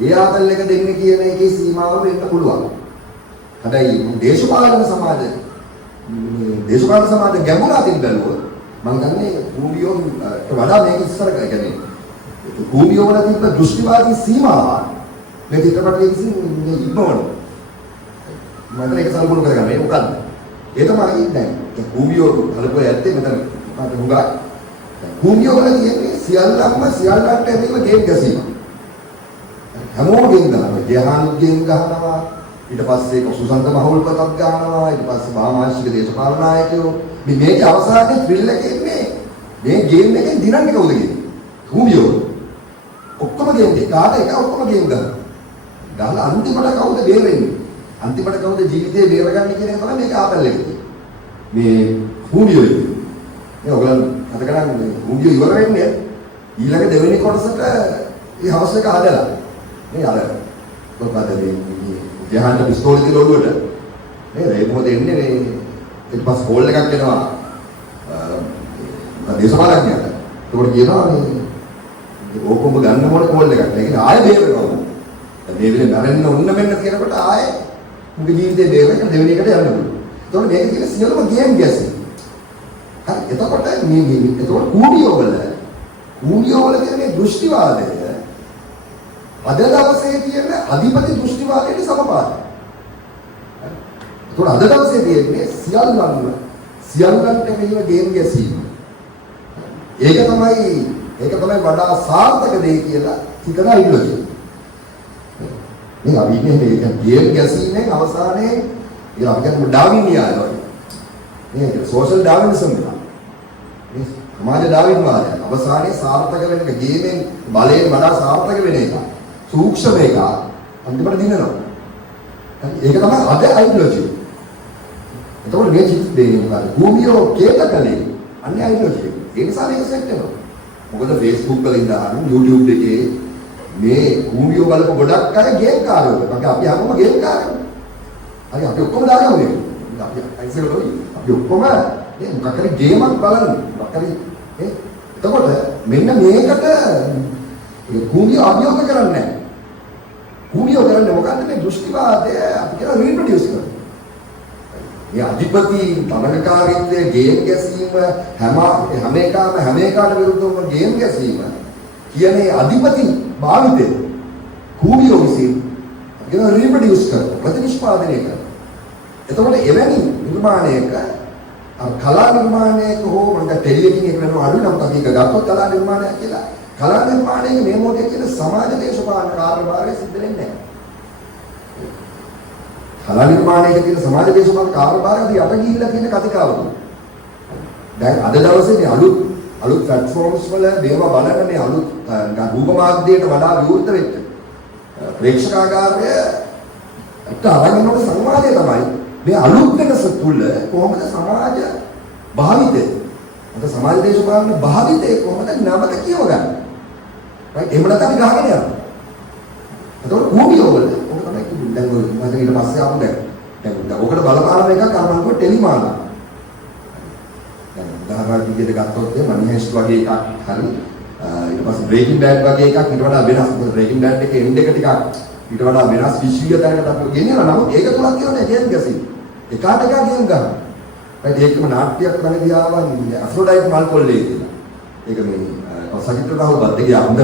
ඒ ආතල් එක දෙන්නේ කියන එකේ සීමාව වෙන්න පුළුවන්. හැබැයි දේශපාලන සමාජ ගැඹුර අතින් බැලුවොත් මම දන්නේ කූඹියෝට වඩා මේක ඉස්සර කියන්නේ කූඹියෝ වල තිබ්බ දෘෂ්ටිවාදී සීමාව මේ චිත්‍රපටයේ විසින් ඉක්මවන මම ඒක සල්පුණු කරගන්න. ඒක මොකද්ද? ඒ තමයි දැන් කූඹියෝ කලපුව ඇත්තේ මෙතන මොකද හුඟා කූඹියෝ වල කියන්නේ සියල්ලන්ට ඇදීම ගේම් ගැසීම. හැමෝම ගේම් ගන්නවා. ජයහානුත් ගේම් ගහනවා. ඊට පස්සේ සුසන්ත මහවුල්පතක් ගන්නවා. ඊට පස්සේ වාමාංශික දේශපාලන නායකයෝ මේකේ අවසානයේ ත්‍රිල් එකේ ඉන්නේ. මේ ගේම් එකෙන් දිනන්නේ කවුද කියන්නේ? කූඹියෝ. ඔක්කොම ගේම් එක කාට එක ඔක්කොම ගේම් ගන්නවා. ගහලා අන්තිමට කවුද බේරෙන්නේ? අන්තිමට කවුද ජීවිතේ බේරගන්නේ කියන එක තමයි මේක ආපල් එකේ. මේ කූඹියෝ. මේ ඔයගොල්ලෝ අද කරන්නේ කූඹියෝ ඉවර වෙන්නේ ඊළඟ දෙවෙනි කොටසට මේ හවස් එක හදලා. මේ අර මොකද මේ ජහන්න පිස්තෝලේ තියලා ඔළුවට නේද? ඒක මොකද එන්නේ මේ ඊට පස්සේ කෝල් එකක් එනවා. දේශපාලඥයාට. ඒකට කියනවා මේ ඕකොම ගන්න මොන කෝල් එකක්. ඒක ආයෙ බේරෙනවා. මේ විදිහට මැරෙන්න ඕන මෙන්න කියනකොට ආයෙ මුගේ ජීවිතේ බේරෙන්න දෙවෙනි එකට යන්න පුළුවන්. ඒතකොට මේක කියන සියලුම ගේම් ගැසි. හරි එතකොට මේ එතකොට කූඹියෝ වල තියෙන මේ දෘෂ්ටිවාදය අද දවසේ තියෙන අධිපති දෘෂ්ටිවාදයට සමපාතයි. ඒතකොට අද දවසේ තියෙන්නේ සියල්ලන්ට මෙන්න ගේම් ගැසීම. ඒක තමයි වඩා සාර්ථක දෙය කියලා හිතලා ඉන්නකෝ. මේ අපි ඉන්නේ ගේම් ගැසීමෙන් අවසානයේ ඒ අපි කියන්නේ ඩාවින් න්‍යාය වගේ. මේ සෝෂල් ඩාවිනිසම් එක. මේ සමාජ ඩාවින් වාදය. අවසානයේ සාර්ථක වෙන ගේමෙන් බලයෙන් වඩා සාර්ථක වෙන එක. සූක්ෂම එක අන්තිමට දිනනවා. ඒක තමයි අද අයිඩියොලොජි. එතකොට මේ චිත්තේ කූඹියෝ කේතකලේ අන්නේ අයිඩියොලොජි. ඒ නිසා මේක සෙට් වෙනවා. මොකද Facebook වල ඉඳන් YouTube එකේ මේ කූඹියෝ බලපු ගොඩක් අය ගේම් කාරයෝ. අපි හැමෝම ගේම් කාරයෝ. හරි අපි ඔක්කොම දාගමු. අපි අයිසෙලෝයි. අපි ඔක්කොම මේ මොකක් හරි ගේමක් බලන්නේ. මොකක් හරි එතකොට මෙන්න මේකට කූඹියෝ අභියෝග කරන්නේ නැහැ. කූඹියෝ කරන්නේ මොකද්ද මේ දෘෂ්ටිවාදය අපි කියලා රීප්‍රොඩියුස් කරනවා. මේ අධිපති තරඟකාරීත්වයේ ගේම් ගැසීම හැම එකාට විරුද්ධව ගේම් ගැසීම කියන්නේ අධිපති භාවිතය කූඹියෝ විසින් කියන රීප්‍රොඩියුස් කරනවා ප්‍රතිනිෂ්පාදනය කරනවා. එතකොට එවැනි නිර්මාණයක කලා නිර්මාණයක හෝ මම ටෙලිවිෂන් එක වෙනවා අඩු නම් අපි එක ගත්තොත් කලා නිර්මාණයක් කියලා. කලා නිර්මාණයේ මේ මොකද කියන සමාජ දේශපාලන කාර්යභාරය සිද්ධ වෙන්නේ නැහැ. කලා නිර්මාණයේ තියෙන සමාජ දේශපාලන කාර්යභාරය යට ගිහිල්ලා තියෙන කතිකාවක. දැන් අද දවසේ මේ අලුත් ප්ලැට්ෆෝම්ස් වල මේවා බලන මේ අලුත් රූප මාධ්‍යයට වඩා විවෘත වෙච්ච ප්‍රේක්ෂකාගාරය අට අරගෙනනකොට සංවාදය තමයි මේ අලුත් වෙනස තුල කොහොමද සමාජ භාවිතය අද සමාජ දේශපාලන භාවිතය කොහොමද නැවත කියව ගන්න. right එහෙම නැත්නම් ගහගෙන යනවා. ඒතකොට කූඹියෝ වල ඔක තමයි කිව්වේ. දැන් ඔය මම ඊට පස්සේ ආපු දැන් ඔකට බලපාන එකක් අරමන්කෝ ටෙලිමාලා. දැන් උදාහරණයක් විදිහට ගත්තොත් මනිහෙස් වගේ එකක් හරි ඊට පස්සේ බ්‍රේකින් බෑඩ් වගේ එකක් ඊට වඩා වෙනස්. මොකද බ්‍රේකින් බෑඩ් එකේ එන්ඩ් එක ටිකක් ඊට වඩා වෙනස් විශ්වීය තැනකට අපි ගෙනියනවා. නමුත් ඒක තුලක් කියන්නේ ගේම් ගැසීම. එකාට එක ගේම් ගන්න. right ඒකම නාට්‍යයක් වගේ ආවා අෆ්‍රොඩයිට් මල් කොල්ලේ කියලා. ඒක මේ සජිත් රාහුල් බද්දගේ හොඳ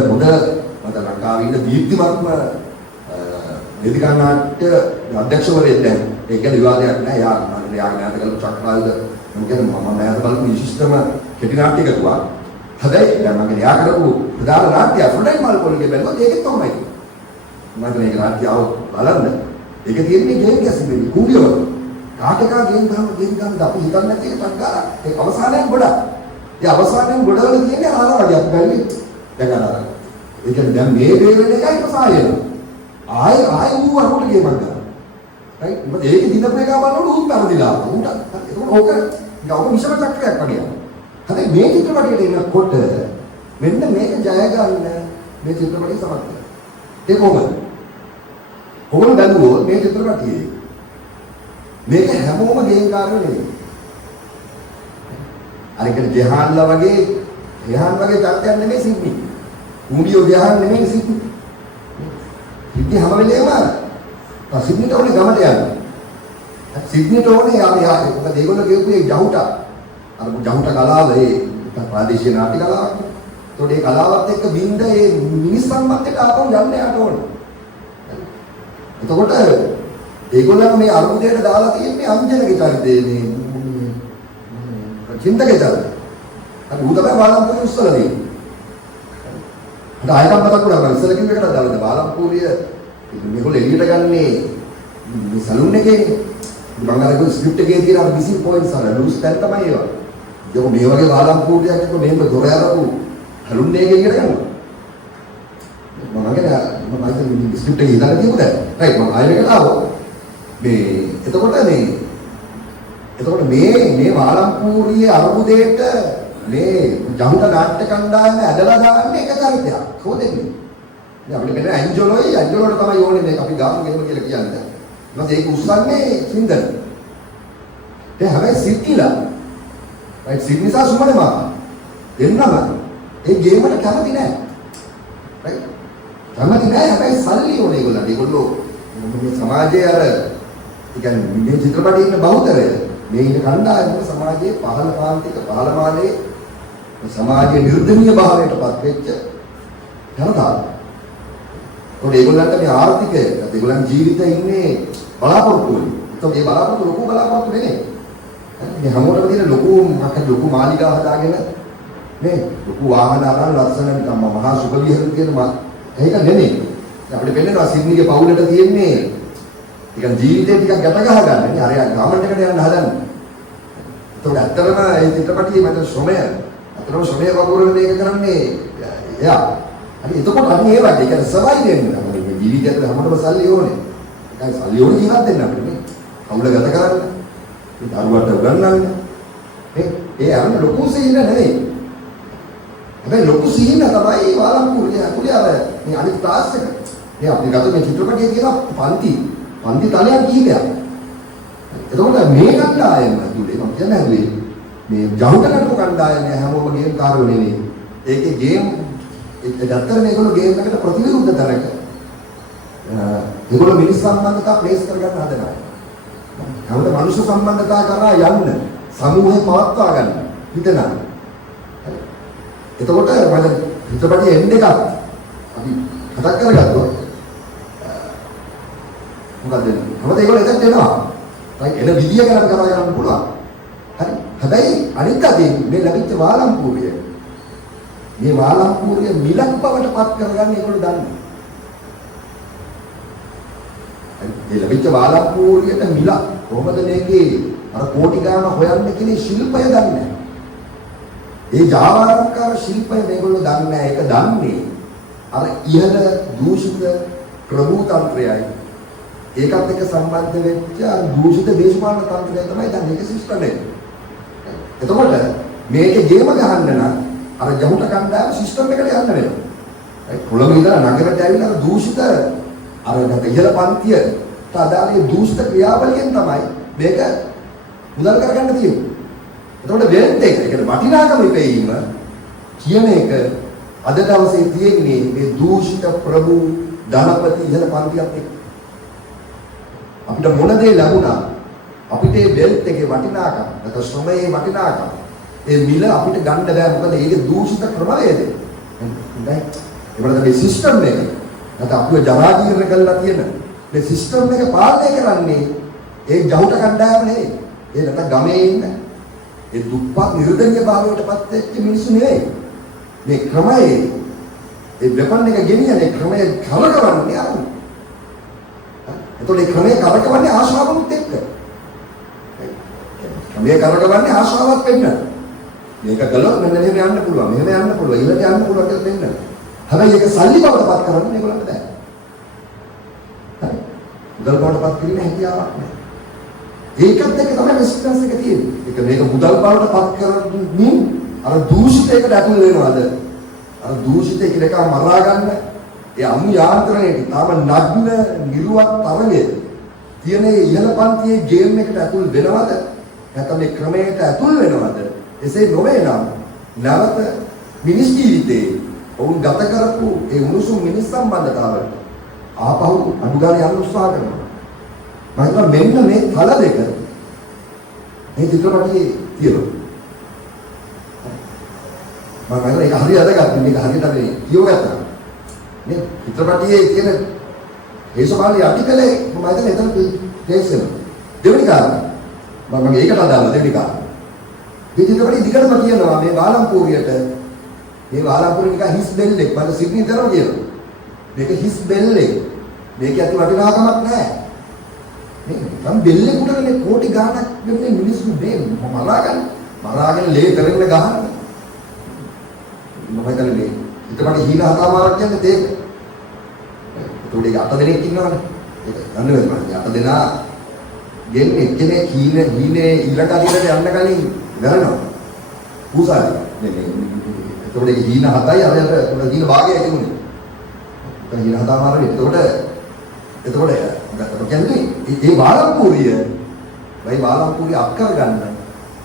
මත ලංකාවේ ඉන්න දීප්තිමත්ම වේදිකා නාට්‍ය අධ්‍යක්ෂවරයෙක් දැන් ඒක ගැන විවාදයක් නැහැ. යාගේ නාටක කළු චක්‍රායුධ මම කියන්නේ මම නැවත බලපු විශිෂ්ටම කෙටි නාට්‍යයකතුවා. හැබැයි දැන් මම යා කරපු ප්‍රධාන නාට්‍ය අෆ්‍රොඩයිට් මල් කොල්ලේ බැලුවොත් ඒකෙත් තමයි. මම මේක නාට්‍යව බලන්න. ඒක තියෙන්නේ ගේම් ගැසීමේ කූඹියෝ. කාටකා ගේම් ගන්න අපි හිතන්නේ නැති එකක් ගන්න. ඒ අවසානයෙන් ගොඩක්. ඒ අවසානයෙන් ගොඩවල තියෙන්නේ අර වගේ අපි ගන්නේ. දැන් අර. ඒ කියන්නේ දැන් මේ වේලෙන එකයි ප්‍රසායන. ආයෙ ඌ අරකට ගේමක් ගන්න. right? මොකද ඒකේ දිනපු එක බලනකොට ඌත් පරදිලා. ඌට ඕක විෂම චක්‍රයක් වගේ. හැබැයි මේ චිත්‍රපටයට එනකොට මෙන්න මේක ජය ගන්න මේ චිත්‍රපටය සමත් වෙනවා. ඒ කොහොමද? ඔයගොල්ලෝ දන්නවා මේ චිත්‍රපටයේ මේක හැමෝම ගේම් කාරයෝ නෙවෙයි. අර කියන ජහාන්ලා වගේ තත්ත්වයක් නෙමෙයි සිද්ධි. කූඹියෝ ජහාන් නෙමෙයි සිද්ධි. සිද්ධි හැම වෙලේම සිද්ධිට ඕනේ ගමට යන්න. සිද්ධිට ඕනේ යා මොකද ඒගොල්ලෝ කියපුවේ ජහුට. අර ජහුට කලාව ඒ ප්‍රාදේශීය නාට්‍ය කලාවක්. ඒතකොට ඒ කලාවත් එක්ක බින්ද ඒ මිනිස් සම්බන්ධයට ආපහු යන්න යාට ඕනේ. එතකොට ඒගොල්ලන් මේ අරුමුදේට දාලා තියෙන්නේ අංජනගේ චරිතේ මේ චින්තකේ චරිතය. අර ඌ තමයි බාලම්පුරිය උස්සලා දෙන්නේ. අද ආයකම් මතක් වුණා මම ඉස්සල කිව්ව එකට දාලා බාලම්පුරිය මේගොල්ලෝ එළියට ගන්නේ මේ සලූන් එකේ මම අර ස්ක්‍රිප්ට් එකේ තියෙන අර මිසින් පොයින්ට්ස් අර ලූස් තැන් තමයි ඒවා. ඒක මේ වගේ වාලම් කූටියක් එක මෙහෙම දොර අරපු සලූන් එකේ ඉගෙන ගන්නවා. මම හිතන්නේ ස්ක්‍රිප්ට් එකේ ඉඳලා තියමුද? රයිට් මම ආයෙකට ආවා. එතකොට මේ වාලම්පූරියේ අරුමුදේට මේ ජහුට නාට්‍ය කණ්ඩායම ඇදලා දාන්නේ එක චරිතයක්. කොහෙදන්නේ? දැන් අපිට මෙන්න ඇන්ජලෝට තමයි ඕනේ මේක අපි ගාමු ගෙනම කියලා කියන්නේ. ඊට ඒක උස්සන්නේ සින්දර. දැන් හැබැයි සිටිලා. රයිට් සිග්නිසා සුමනේ මා. දෙන්නම ඒ ගේමකට කැමති නෑ. රයිට්. කැමති නෑ හැබැයි සල්ලි ඕනේ ඒගොල්ලන්ට. ඒගොල්ලෝ මේ සමාජයේ අර කියන්නේ මේ චිත්‍රපටයේ ඉන්න බහුතරය මේ ඉන්න කණ්ඩායම සමාජයේ පහළ පාන්තික පහළ මාලේ සමාජයේ නිර්දනීය භාවයටපත් වෙච්ච ජනතාව. ඒගොල්ලන්ට මේ ආර්ථිකය ඒගොල්ලන් ජීවිතේ ඉන්නේ බලාපොරොත්තු වලින්. ඒත් මේ බලාපොරොත්තු ලොකු බලාපොරොත්තු නෙමෙයි. මේ හැමෝටම තියෙන ලොකු මාලිගා හදාගෙන මේ ලොකු වාහන අරන් ලස්සන නිකම්ම මහා සුඛ විහරණ තියෙන ඒක නෙමෙයි. අපිට පෙන්නනවා සිඩ්නිගේ පවුලට තියෙන්නේ ටිකක් ජීවිතේ ටිකක් ගැට ගහ ගන්න නේ. අර ගාමන්ට් එකට යන්න හදන්නේ. ඒතකොට ඇත්තටම මේ චිත්‍රපටියේ මට ශ්‍රමය වගුරුන මේක කරන්නේ එයා. හරි එතකොට අන්න ඒ වගේ ඒක සබයි දෙන්න. මේ ජීවිතයට හැමෝටම සල්ලි ඕනේ. ඒකයි සල්ලි ඕනේ ජීවත් වෙන්න අපිට නේ. කවුල ගත කරන්න. මේ දරුවට උගන්වන්න. ඒ අර ලොකු සීන නෙවෙයි. හැබැයි ලොකු සීන තමයි වාලම්පුරිය අර මේ අනිත් ක්ලාස් එක. මේ අපි ගත්ත මේ චිත්‍රපටයේ තියෙන පන්ති තලයන් කීපයක්. එතකොට මේ කණ්ඩායම ඇතුලේ මම කියන්නේ මේ ජහුට කරපු කණ්ඩායම හැමෝම ගේම් කාරෝ නෙවෙයි. ඒකේ ගේම් දැත්තර මේගොල්ලෝ ගේම් එකට ප්‍රතිවිරුද්ධ තරක. ඒගොල්ලෝ මිනිස් සම්බන්ධතා ප්ලේස් කරගන්න හදනවා. හැමෝම මනුෂ්‍ය සම්බන්ධතා කරා යන්න සමූහය පවත්වා ගන්න හිතනවා. එතකොට මම චිත්‍රපටයේ එන්න එකක් අපි හදක් කරගත්තා. මොකද මොකද ඒගොල්ලෝ එතනට එනවා. රයිට් එන විදිය ගැන කතා කරන්න පුළුවන්. හරි. හැබැයි අනිත් අතින් මේ ලැබිච්ච වාලම්පූරිය මිලක් බවට පත් කරගන්න ඒගොල්ලෝ දන්නේ. හරි. මේ ලැබිච්ච වාලම්පූරියට මිල කොහොමද මේකේ අර කෝටි ගාන හොයන්න කියන ශිල්පය දන්නේ. ඒ ජාවාරම්කාර ශිල්පය මේගොල්ලෝ දන්නේ නැහැ. ඒක දන්නේ අර ඉහළ දූෂිත ප්‍රභූතන්ත්‍රයයි ඒකත් එක්ක සම්බන්ධ වෙච්ච දූෂිත දේශපාලන තන්ත්‍රය තමයි දැන් මේක සිස්ටම් එක. එතකොට මේකේ ගේම ගහන්න නම් අර ජහුට කණ්ඩායම සිස්ටම් එකට යන්න වෙනවා. ඒ කොළඹ ඉඳලා නගරයට ඇවිල්ලා අර දූෂිත අර ඉහළ පන්තියට අදාළ දූෂිත ක්‍රියාවලියෙන් තමයි මේක මුදල් කරගන්න තියෙන්නේ. එතකොට වෙන්ට් එක ඒකට වටිනාකම ඉපෙීම කියන එක අද දවසේ තියෙන්නේ මේ දූෂිත ප්‍රභූ ධනපති ඉහළ පන්තියත් එක්ක. අපිට මොන දේ ලැබුණා අපිට මේ වෙල්ත් එකේ වටිනාකම නැත්නම් ශ්‍රමයේ වටිනාකම ඒ මිල අපිට ගන්න බෑ මොකද ඒකේ දූෂිත ක්‍රමවේද නේද ඒවලද මේ සිස්ටම් එක නැත්නම් අපිව ජරා ජීර්ණ කරලා තියෙන මේ සිස්ටම් එක පාලනය කරන්නේ ඒ ජහුට කණ්ඩායම නෙවෙයි ඒ නැත්නම් ගමේ ඉන්න ඒ දුප්පත් නිර්දනීය භාවයටපත් වෙච්ච මිනිස්සු නෙවෙයි මේ ක්‍රමයේ ඒ වෙපන් එක ගෙනියන්නේ ක්‍රමයේ කලකවන්නේ අර එතකොට ඒ ක්‍රමයේ කරකවන්නේ ආශාවමුත් එක්ක. ක්‍රමයේ කරකවන්නේ ආශාවත් වෙන්න. මේක කළොත් මෙන්න මෙහෙම යන්න පුළුවන්. මෙහෙම යන්න පුළුවන්. ඊළඟට යන්න පුළුවන් කියලා දෙන්න. හැබැයි ඒක සල්ලි බවටපත් කරන්න මේගොල්ලන්ට බෑ. හරි. මුදල් බවටපත් කිරීම හැකියාවක් නෑ. ඒකත් එක්ක තමයි රෙසිස්ටන්ස් එක තියෙන්නේ. ඒක මේක මුදල් බවටපත් කරමින් අර දූෂිතයකට ඇතුල් වෙනවාද? අර දූෂිතය කියලා එකම මරා ගන්න ඒ අමු යාන්ත්‍රණයට තාම නග්න නිර්වත් තරගය තියෙන ඉහළ පන්තියේ ගේම් එකට ඇතුල් වෙනවද නැත්නම් මේ ක්‍රමයට ඇතුල් වෙනවද එසේ නොවේ නම් නැවත මිනිස් ජීවිතේ වුන් ගත කරපු ඒ උණුසුම් මිනිස් සම්බන්ධතාවලට ආපහු අනුගාමී යන්න උත්සාහ කරනවා මම මෙන්න මේ තල දෙක මේ චිත්‍රපටයේ තියෙනවා මම ඒක හරියට අදගත්තා මේක හරියට අපි කියවගත්තා නේ චිත්‍රපටයේ තියෙන දේශපාලන ආටිකලේ මම හිතන්නේ එතන ප්ලේස් වෙනවා දෙවෙනි කාරණා මම ඒකට අදාළ දෙවෙනි කාරණා මේ චිත්‍රපටයේ දිගටම කියනවා මේ වාලම්පූරියට මේ වාලම්පූරිය නිකන් හිස් බෙල්ලෙක් මම සිඩ්නි තරම කියනවා මේක හිස් බෙල්ලෙක් මේක ඇති වටිනාකමක් නැහැ නිකන් බෙල්ලෙකුටනේ කෝටි ගාණක් දෙන්නේ මිනිස්සු මේ මරාගෙන ලේ කරන්න ගහන්නේ. මම හිතන්නේ ඊටපස්සේ හීන හතාමාරක් කියන්නේ ඒක. ඒකට 8 දෙනෙක් ඉන්නවනේ. ඒක දන්නවද මම 8 දෙනා ගෙන් එක්කෙනෙක් හීනේ ඊළඟ අදියට යන්න කලින් ගලනවා. පූසාරි. ඒකට හීන 7යි අරයට හීන භාගයයි තිබුණේ. ඒක හීන හතාමාරනේ. එතකොට කියන්නේ මේ වාලම්පූරිය අත් කරගන්න.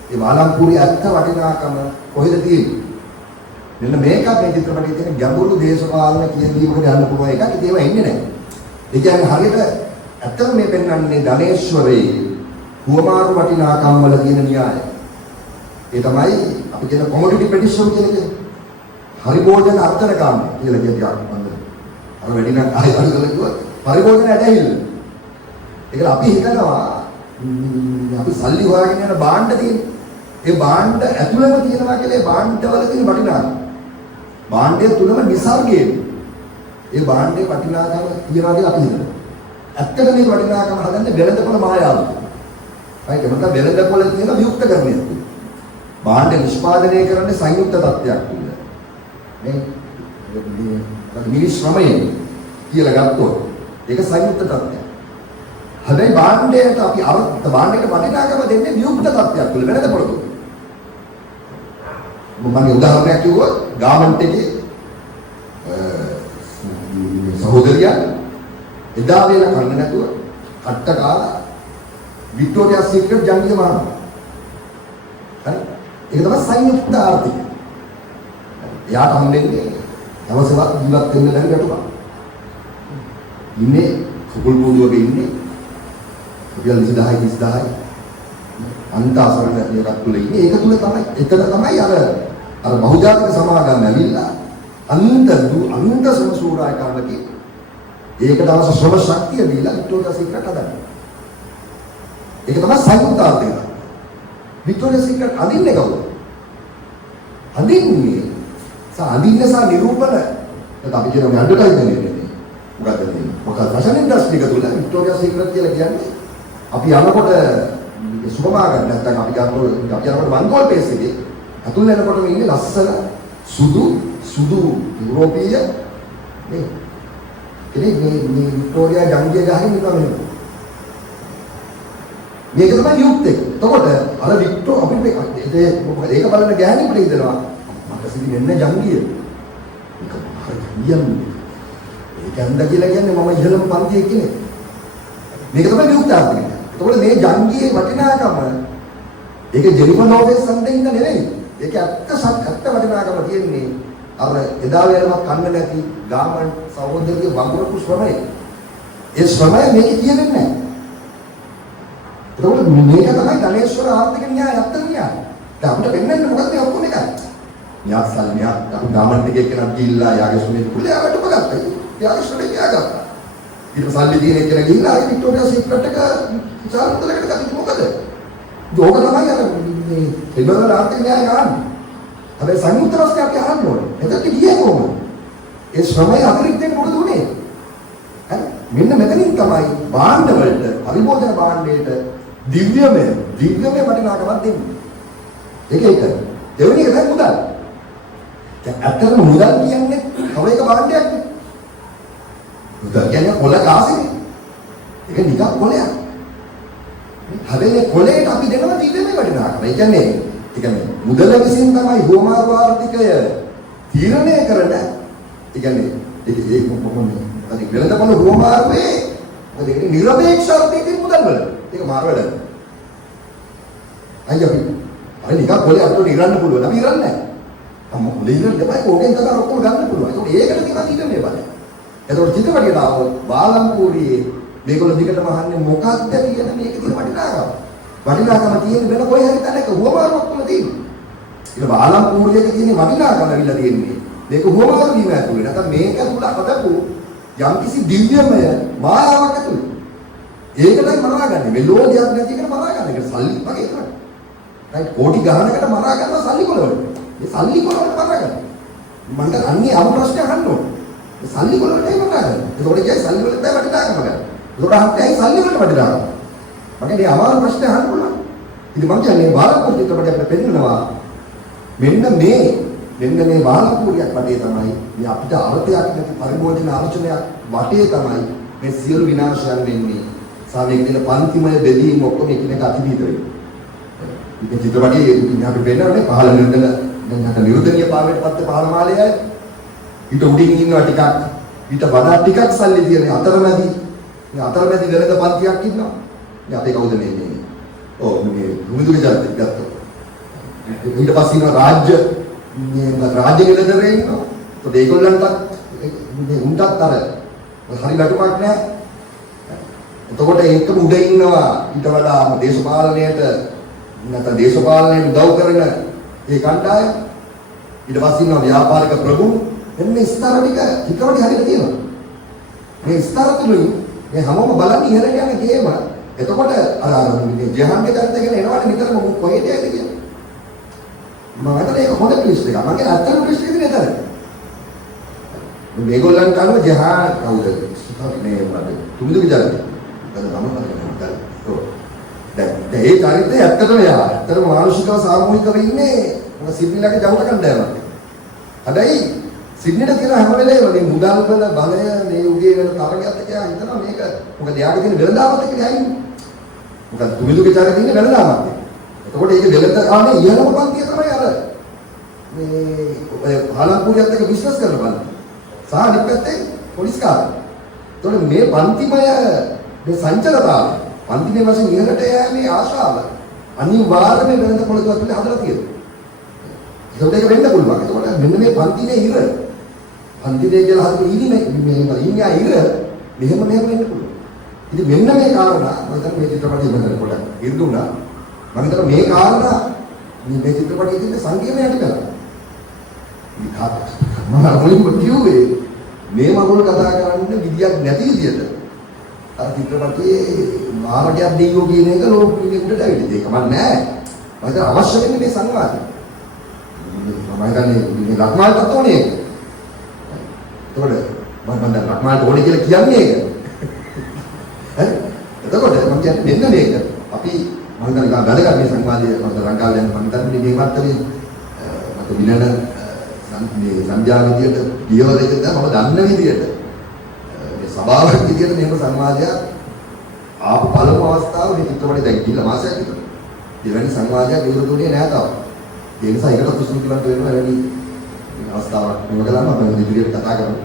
මේ වාලම්පූරිය අත්ත වටිනාකම කොහෙද තියෙන්නේ? මෙන්න මේක මේ චිත්‍රපටයේ තියෙන ගැඹුරු දේශපාලන කියන දීපකට යන්න පුළුවන් එකක්. ඒකම එන්නේ නැහැ. ඒ කියන්නේ හරියට ඇත්තම මේ පෙන්වන්නේ ධනේශ්වරයේ හුවමාරු වටිනාකම් වල තියෙන න්‍යාය. ඒ තමයි අපි කියන කොමොඩිටි ප්‍රෙඩික්ෂන් කියන්නේ. පරිභෝජන අර්ථනකාම කියලා කියන එක මම අර වැඩි නම් ආයෙ අරගෙන පරිභෝජන ඇදහිල්ල. ඒක අපි හිතනවා අපි සල්ලි හොයාගෙන යන භාණ්ඩ තියෙන්නේ. ඒ භාණ්ඩ ඇතුළම තියෙනවා කියලා ඒ භාණ්ඩවල තියෙන වටිනාකම. භාණ්ඩය තුලම නිසර්ගයේ ඒ භාණ්ඩේ වටිනාකම තියනවා කියලා අපි හිතනවා. ඇත්තට මේ වටිනාකම හදන්නේ වෙළඳපොළ මායාව. හරිද? මත වෙළඳපොළ තියෙන වියුක්ත කරන්නේ. භාණ්ඩ නිෂ්පාදනය කරන්නේ සංයුක්ත තත්ත්වයක් තුල. මේ මිනිස් ශ්‍රමයෙන් කියලා ගත්තොත් ඒක සංයුක්ත තත්ත්වයක්. හැබැයි භාණ්ඩයට අපි භාණ්ඩයට වටිනාකම දෙන්නේ වියුක්ත තත්ත්වයක් තුල වෙළඳපොළ තුල. මම උදාහරණයක් කිව්වොත් ගාමන්ට් එකේ සහෝදරියා එදා වේල කන්න නැතුව කට්ට කාලා වික්ටෝරියා සීක්‍රට් ජංගිය මානවා. හරි? ඒක තමයි සංයුක්ත ආර්ථිකය. එයාට හම්බෙන්නේ දවසවත් ජීවත් වෙන්න බැරි ගැටුමක්. ඉන්නේ කුකුල් බෝඩුවක ඉන්නේ රුපියල් 20000යි අන්තාසරණ එකක් තුල ඉන්නේ. ඒක තුල තමයි එතන තමයි අර බහුජාතික සමාගම් ඇවිල්ලා අන්ත සමසූරායකාවකි ඒකට අවශ්‍ය ශ්‍රම ශක්තිය දීලා වික්ටෝරියා සීක්‍රට් හදන්නේ. ඒක තමයි සංයුක්ත ආර්ථිකය. වික්ටෝරියා සීක්‍රට් අදින්නේ කවුද? අදින්නේ අදින්න සහ නිරූපණ නැත්නම් අපි කියන ඇඩ්වර්ටයිසින් නෙමෙයි. මොකද ෆැෂන් ඉන්ඩස්ට්‍රි එක තුල වික්ටෝරියා සීක්‍රට් කියලා කියන්නේ අපි යනකොට සුපර්මාකට් නැත්නම් අපි යනකොට මංගෝල් පේස් එකේ අතුල් යනකොටම ඉන්නේ ලස්සන සුදු යුරෝපීය මේ කෙනෙක් මේ වික්ටෝරියා ජංගිය ගහගෙන ඉන්නවා මෙන්න. මේක තමයි යුක්තේ. එතකොට අර වික්ටෝ අපිට ඒක බලන්න ගෑණියෙකුට ඉඳලා මට සිදි වෙන්න ජංගිය. ඒක හරියන්නේ. ඒක අන්ද කියලා කියන්නේ මම ඉහළම පන්තියේ කෙනෙක්. මේක තමයි යුක්ත ආර්ථිකය. එතකොට මේ ජංගියේ වටිනාකම ඒක ජෙනිෆර් ලෝපෙස් සම්දින්ද නෙවෙයි. ඒක ඇත්ත වටිනාකම තියෙන්නේ අර එදා වේලවත් කන්න නැති ගාමන්ට් සහෝදරිය වගුරපු ශ්‍රමය. ඒ ශ්‍රමය මේක කියන්නේ නැහැ. එතකොට මේක තමයි ධනේශ්වර ආර්ථික න්‍යාය ඇත්ත න්‍යාය. දැන් අපිට වෙන්නේ මොකක්ද මේ ඔක්කොම එකයි. න්‍යාය සල්මියා ගාමන්ට් එකේ කෙනෙක් ගිහිල්ලා යාගේ සුනේ කුලයට පගත්තා. යාගේ සුනේ ගියාගත්තා. ඊට පස්සේ දිනේ කෙනෙක් ගිහිල්ලා ආයි වික්ටෝරියා සීක්‍රට් එක විචාරණයකට ගත්තේ මොකද? ඒක තමයි අර මේ එබඳ ආර්ථික න්‍යාය ගන්න. හැබැයි සංයුක්ත රාष्ट्र අපි අහන්න ඕනේ. එතකොට ගියේ කොහොමද? ඒ ශ්‍රමය අතිරික්තයෙන් මොකද උනේ? හරි? මෙන්න මෙතනින් තමයි භාණ්ඩ වලට පරිභෝජන භාණ්ඩයට දිව්‍යමය වටිනාකමක් දෙන්නේ. ඒක. දෙවෙනි එක තමයි මුදල්. දැන් අත්‍තරම මුදල් කියන්නේ තව එක භාණ්ඩයක් නේ. මුදල් කියන්නේ කොළ කාසිනේ. ඒක නිකන් කොළයක්. හැබැයි කොළේට අපි දෙනවා දිව්‍යමය වටිනාකම. ඒ කියන්නේ මුදල විසින් තමයි හුවමාරු ආර්ථිකය තීරණය කරන. ඒ කියන්නේ ඒක කොහොමද? අද වෙළඳපොළ හුවමාරුවේ මොකද ඒක නිර්පේක්ෂ ආර්ථිකයේ මුදල් වල. ඒක මාර වැඩ. අය නිකන් කොළේ අපිට ඉරන්න පුළුවන්. අපි ඉරන්නේ නැහැ. මොකද ඉරන්න දෙපයි ඕකෙන් තමයි ඔක්කොම ගන්න පුළුවන්. ඒකට තියෙන තීරණය බලය. එතකොට චිත්තපටියට ආවොත් වාලම්පූරියේ මේගොල්ලෝ දිගටම අහන්නේ මොකක්ද කියන මේක තියෙන වටිනාකම. වටිනාකම තියෙන වෙන කොයි හරි තැනක හුවමාරුවක් වුණ තියෙනවා. ඒක වාලම්පූරියක තියෙන වටිනාකම ඇවිල්ලා තියෙන්නේ. මේක හුවමාරු වීම ඇතුළේ. නැත්නම් මේක තුල අපතපු යම්කිසි දිව්‍යමය මායාවක් ඇතුළේ. ඒකටයි මරාගන්නේ. මේ ලෝභයක් නැති එකට මරාගන්න. ඒක සල්ලි වගේ තමයි. රයිට් කෝටි ගානකට මරා ගන්නවා සල්ලි කොලවල. මේ සල්ලි කොලවල මරාගන්න. මන්ට අන්නේ අම ප්‍රශ්න අහන්න ඕනේ. මේ සල්ලි කොලවලයි මරාගන්න. ඒකෝට කියයි සල්ලි වලට වටිනාකම ගන්න. ඒකට අහන්නේ ඇයි සල්ලි වලට වටිනාකම? මගේ මේ අමාරු ප්‍රශ්න අහන්න පුළුවන්. ඉතින් මම කියන්නේ බාලපුර චිත්‍රපටය අපිට පෙන්නනවා මෙන්න මේ බාලපුරියක් වටේ තමයි මේ අපිට අර්ථයක් නැති පරිභෝජන ආලෝචනයක් වටේ තමයි මේ සියලු විනාශයන් වෙන්නේ. සාමයේ කියන පන්තිමය බෙදීම ඔක්කොම එකිනෙක අතිවිද වෙන්නේ. මේ චිත්‍රපටයේ ඉතින් අපි පෙන්නන්නේ පහළ නිර්දන දැන් අත නිර්දනීය පාවෙට පත්ත පහළ මාලයයි. ඊට උඩින් ඉන්නවා ටිකක් ඊට වඩා ටිකක් සල්ලි තියෙන අතරමැදි මේ අතරමැදි වෙනද පන්තියක් ඉන්නවා. මේ අපේ කවුද මේ ඔව් මේ මුදුගේ ජාතික ගත්තා. ඊට පස්සේ ඉන්නවා රාජ්‍ය නිලධාරීන් ඉන්නවා. ඒත් ඒගොල්ලන්ට මේ උන්ටත් අර හරි වැටුමක් නැහැ. එතකොට ඒකම උඩ ඉන්නවා ඊට වඩා දේශපාලනයට නැත්නම් දේශපාලනයට උදව් කරන ඒ කණ්ඩායම. ඊට පස්සේ ඉන්නවා ව්‍යාපාරික ප්‍රභු. එන්නේ ස්තර ටික චිත්‍රපටි හරියට තියෙනවා. මේ ස්තර තුලින් මේ හැමෝම බලන්නේ ඉහළට යන ගේම. එතකොට අර මේ ජහන්ගේ චරිතය ගැන එනවනේ නිතරම කොහෙද යයිද කියලා. මම හිතන්නේ ඒක හොඳ ට්විස්ට් එකක්. මම කියන්නේ අත්තර ට්විස්ට් එකද නේද? මේගොල්ලන් කරුව ජහා කවුද? මේ මොකද? තුමිදුගේ චරිතය. දැන් මම හිතන්නේ දැන් ඒ චරිතය ඇත්තටම යා. ඇත්තටම මානසිකව සාමූහිකව ඉන්නේ මොකද සිඩ්නිලගේ ජවුට කණ්ඩායමක්. හැබැයි සිඩ්නිට තියෙන හැම වෙලේම මේ මුදල් වල බලය මේ උගේ වෙන තරගයත් කියලා හිතනවා මේක මොකද යාගේ තියෙන වෙළඳාමත් එක්ක යන්නේ. මොකද තුමිදුගේ චරිතය ඉන්නේ වෙළඳාමත් එක්ක. එතකොට ඒක වෙළඳ ආනේ ඉහළම පන්තිය තමයි අර මේ හාලම්පුරියත් එක්ක බිස්නස් කරන බලන්න. සහ අනිත් පැත්තේ පොලිස් කාර්ය. එතකොට මේ පන්තිමය මේ සංචලතාව පන්තිමය වශයෙන් ඉහළට යෑමේ ආශාව අනිවාර්යයෙන්ම වෙළඳ පොලිසිය තුළ හදලා තියෙනවා. ඒක වෙන්න පුළුවන්. එතකොට මෙන්න මේ පන්තිනේ ඉර පන්තිනේ කියලා හදපු ඉන්නේ මේ ඉන්නේ ඉර මෙහෙම වෙන්න පුළුවන්. ඉතින් මෙන්න මේ කාරණා මම හිතන්නේ මේ චිත්‍රපටයේ වෙනද පොඩක් ඉර්දුණා. මම හිතනවා මේ කාරණා මේ චිත්‍රපටයේ තියෙන සංකේතය යටි කරලා. මම මුලින්ම කිව්වේ මේ මගුල් කතා කරන්න විදියක් නැති විදියට අර චිත්‍රපටයේ මාරඩයක් දෙයියෝ කියන එක ලෝකෙ උඩට ඇවිල්ලා ඒක මම නෑ. මම හිතන අවශ්‍ය වෙන්නේ මේ සංවාදය. මම හිතන්නේ මේ ලක්මාල්ටත් ඕනේ ඒක. එතකොට මම දැන් ලක්මාල්ට ඕනේ කියලා කියන්නේ ඒක. හරි? එතකොට මම කියන්නේ මෙන්න මේක. අපි මම හිතන්නේ වැදගත් මේ සංවාදයේ මම ලංකාවේ යන මම හිතන්නේ මේ මත්තේ මත විනන මේ සංජාන විදියට පියවර එකද මම දන්න විදියට මේ සභාවක් විදියට මේක සංවාදයක් ආපු පළමු අවස්ථාව මේ චිත්‍රපටය දැන් කිල්ල මාසයක් විතර. දෙවැනි සංවාදයක් විරුද්ධුනේ නැහැ තාම. ඒ නිසා ඒකට කුසුම් කිලන්ට වෙනවා වැඩි අවස්ථාවක් මොකද ගලම අපි ඉදිරියට කතා කරමු.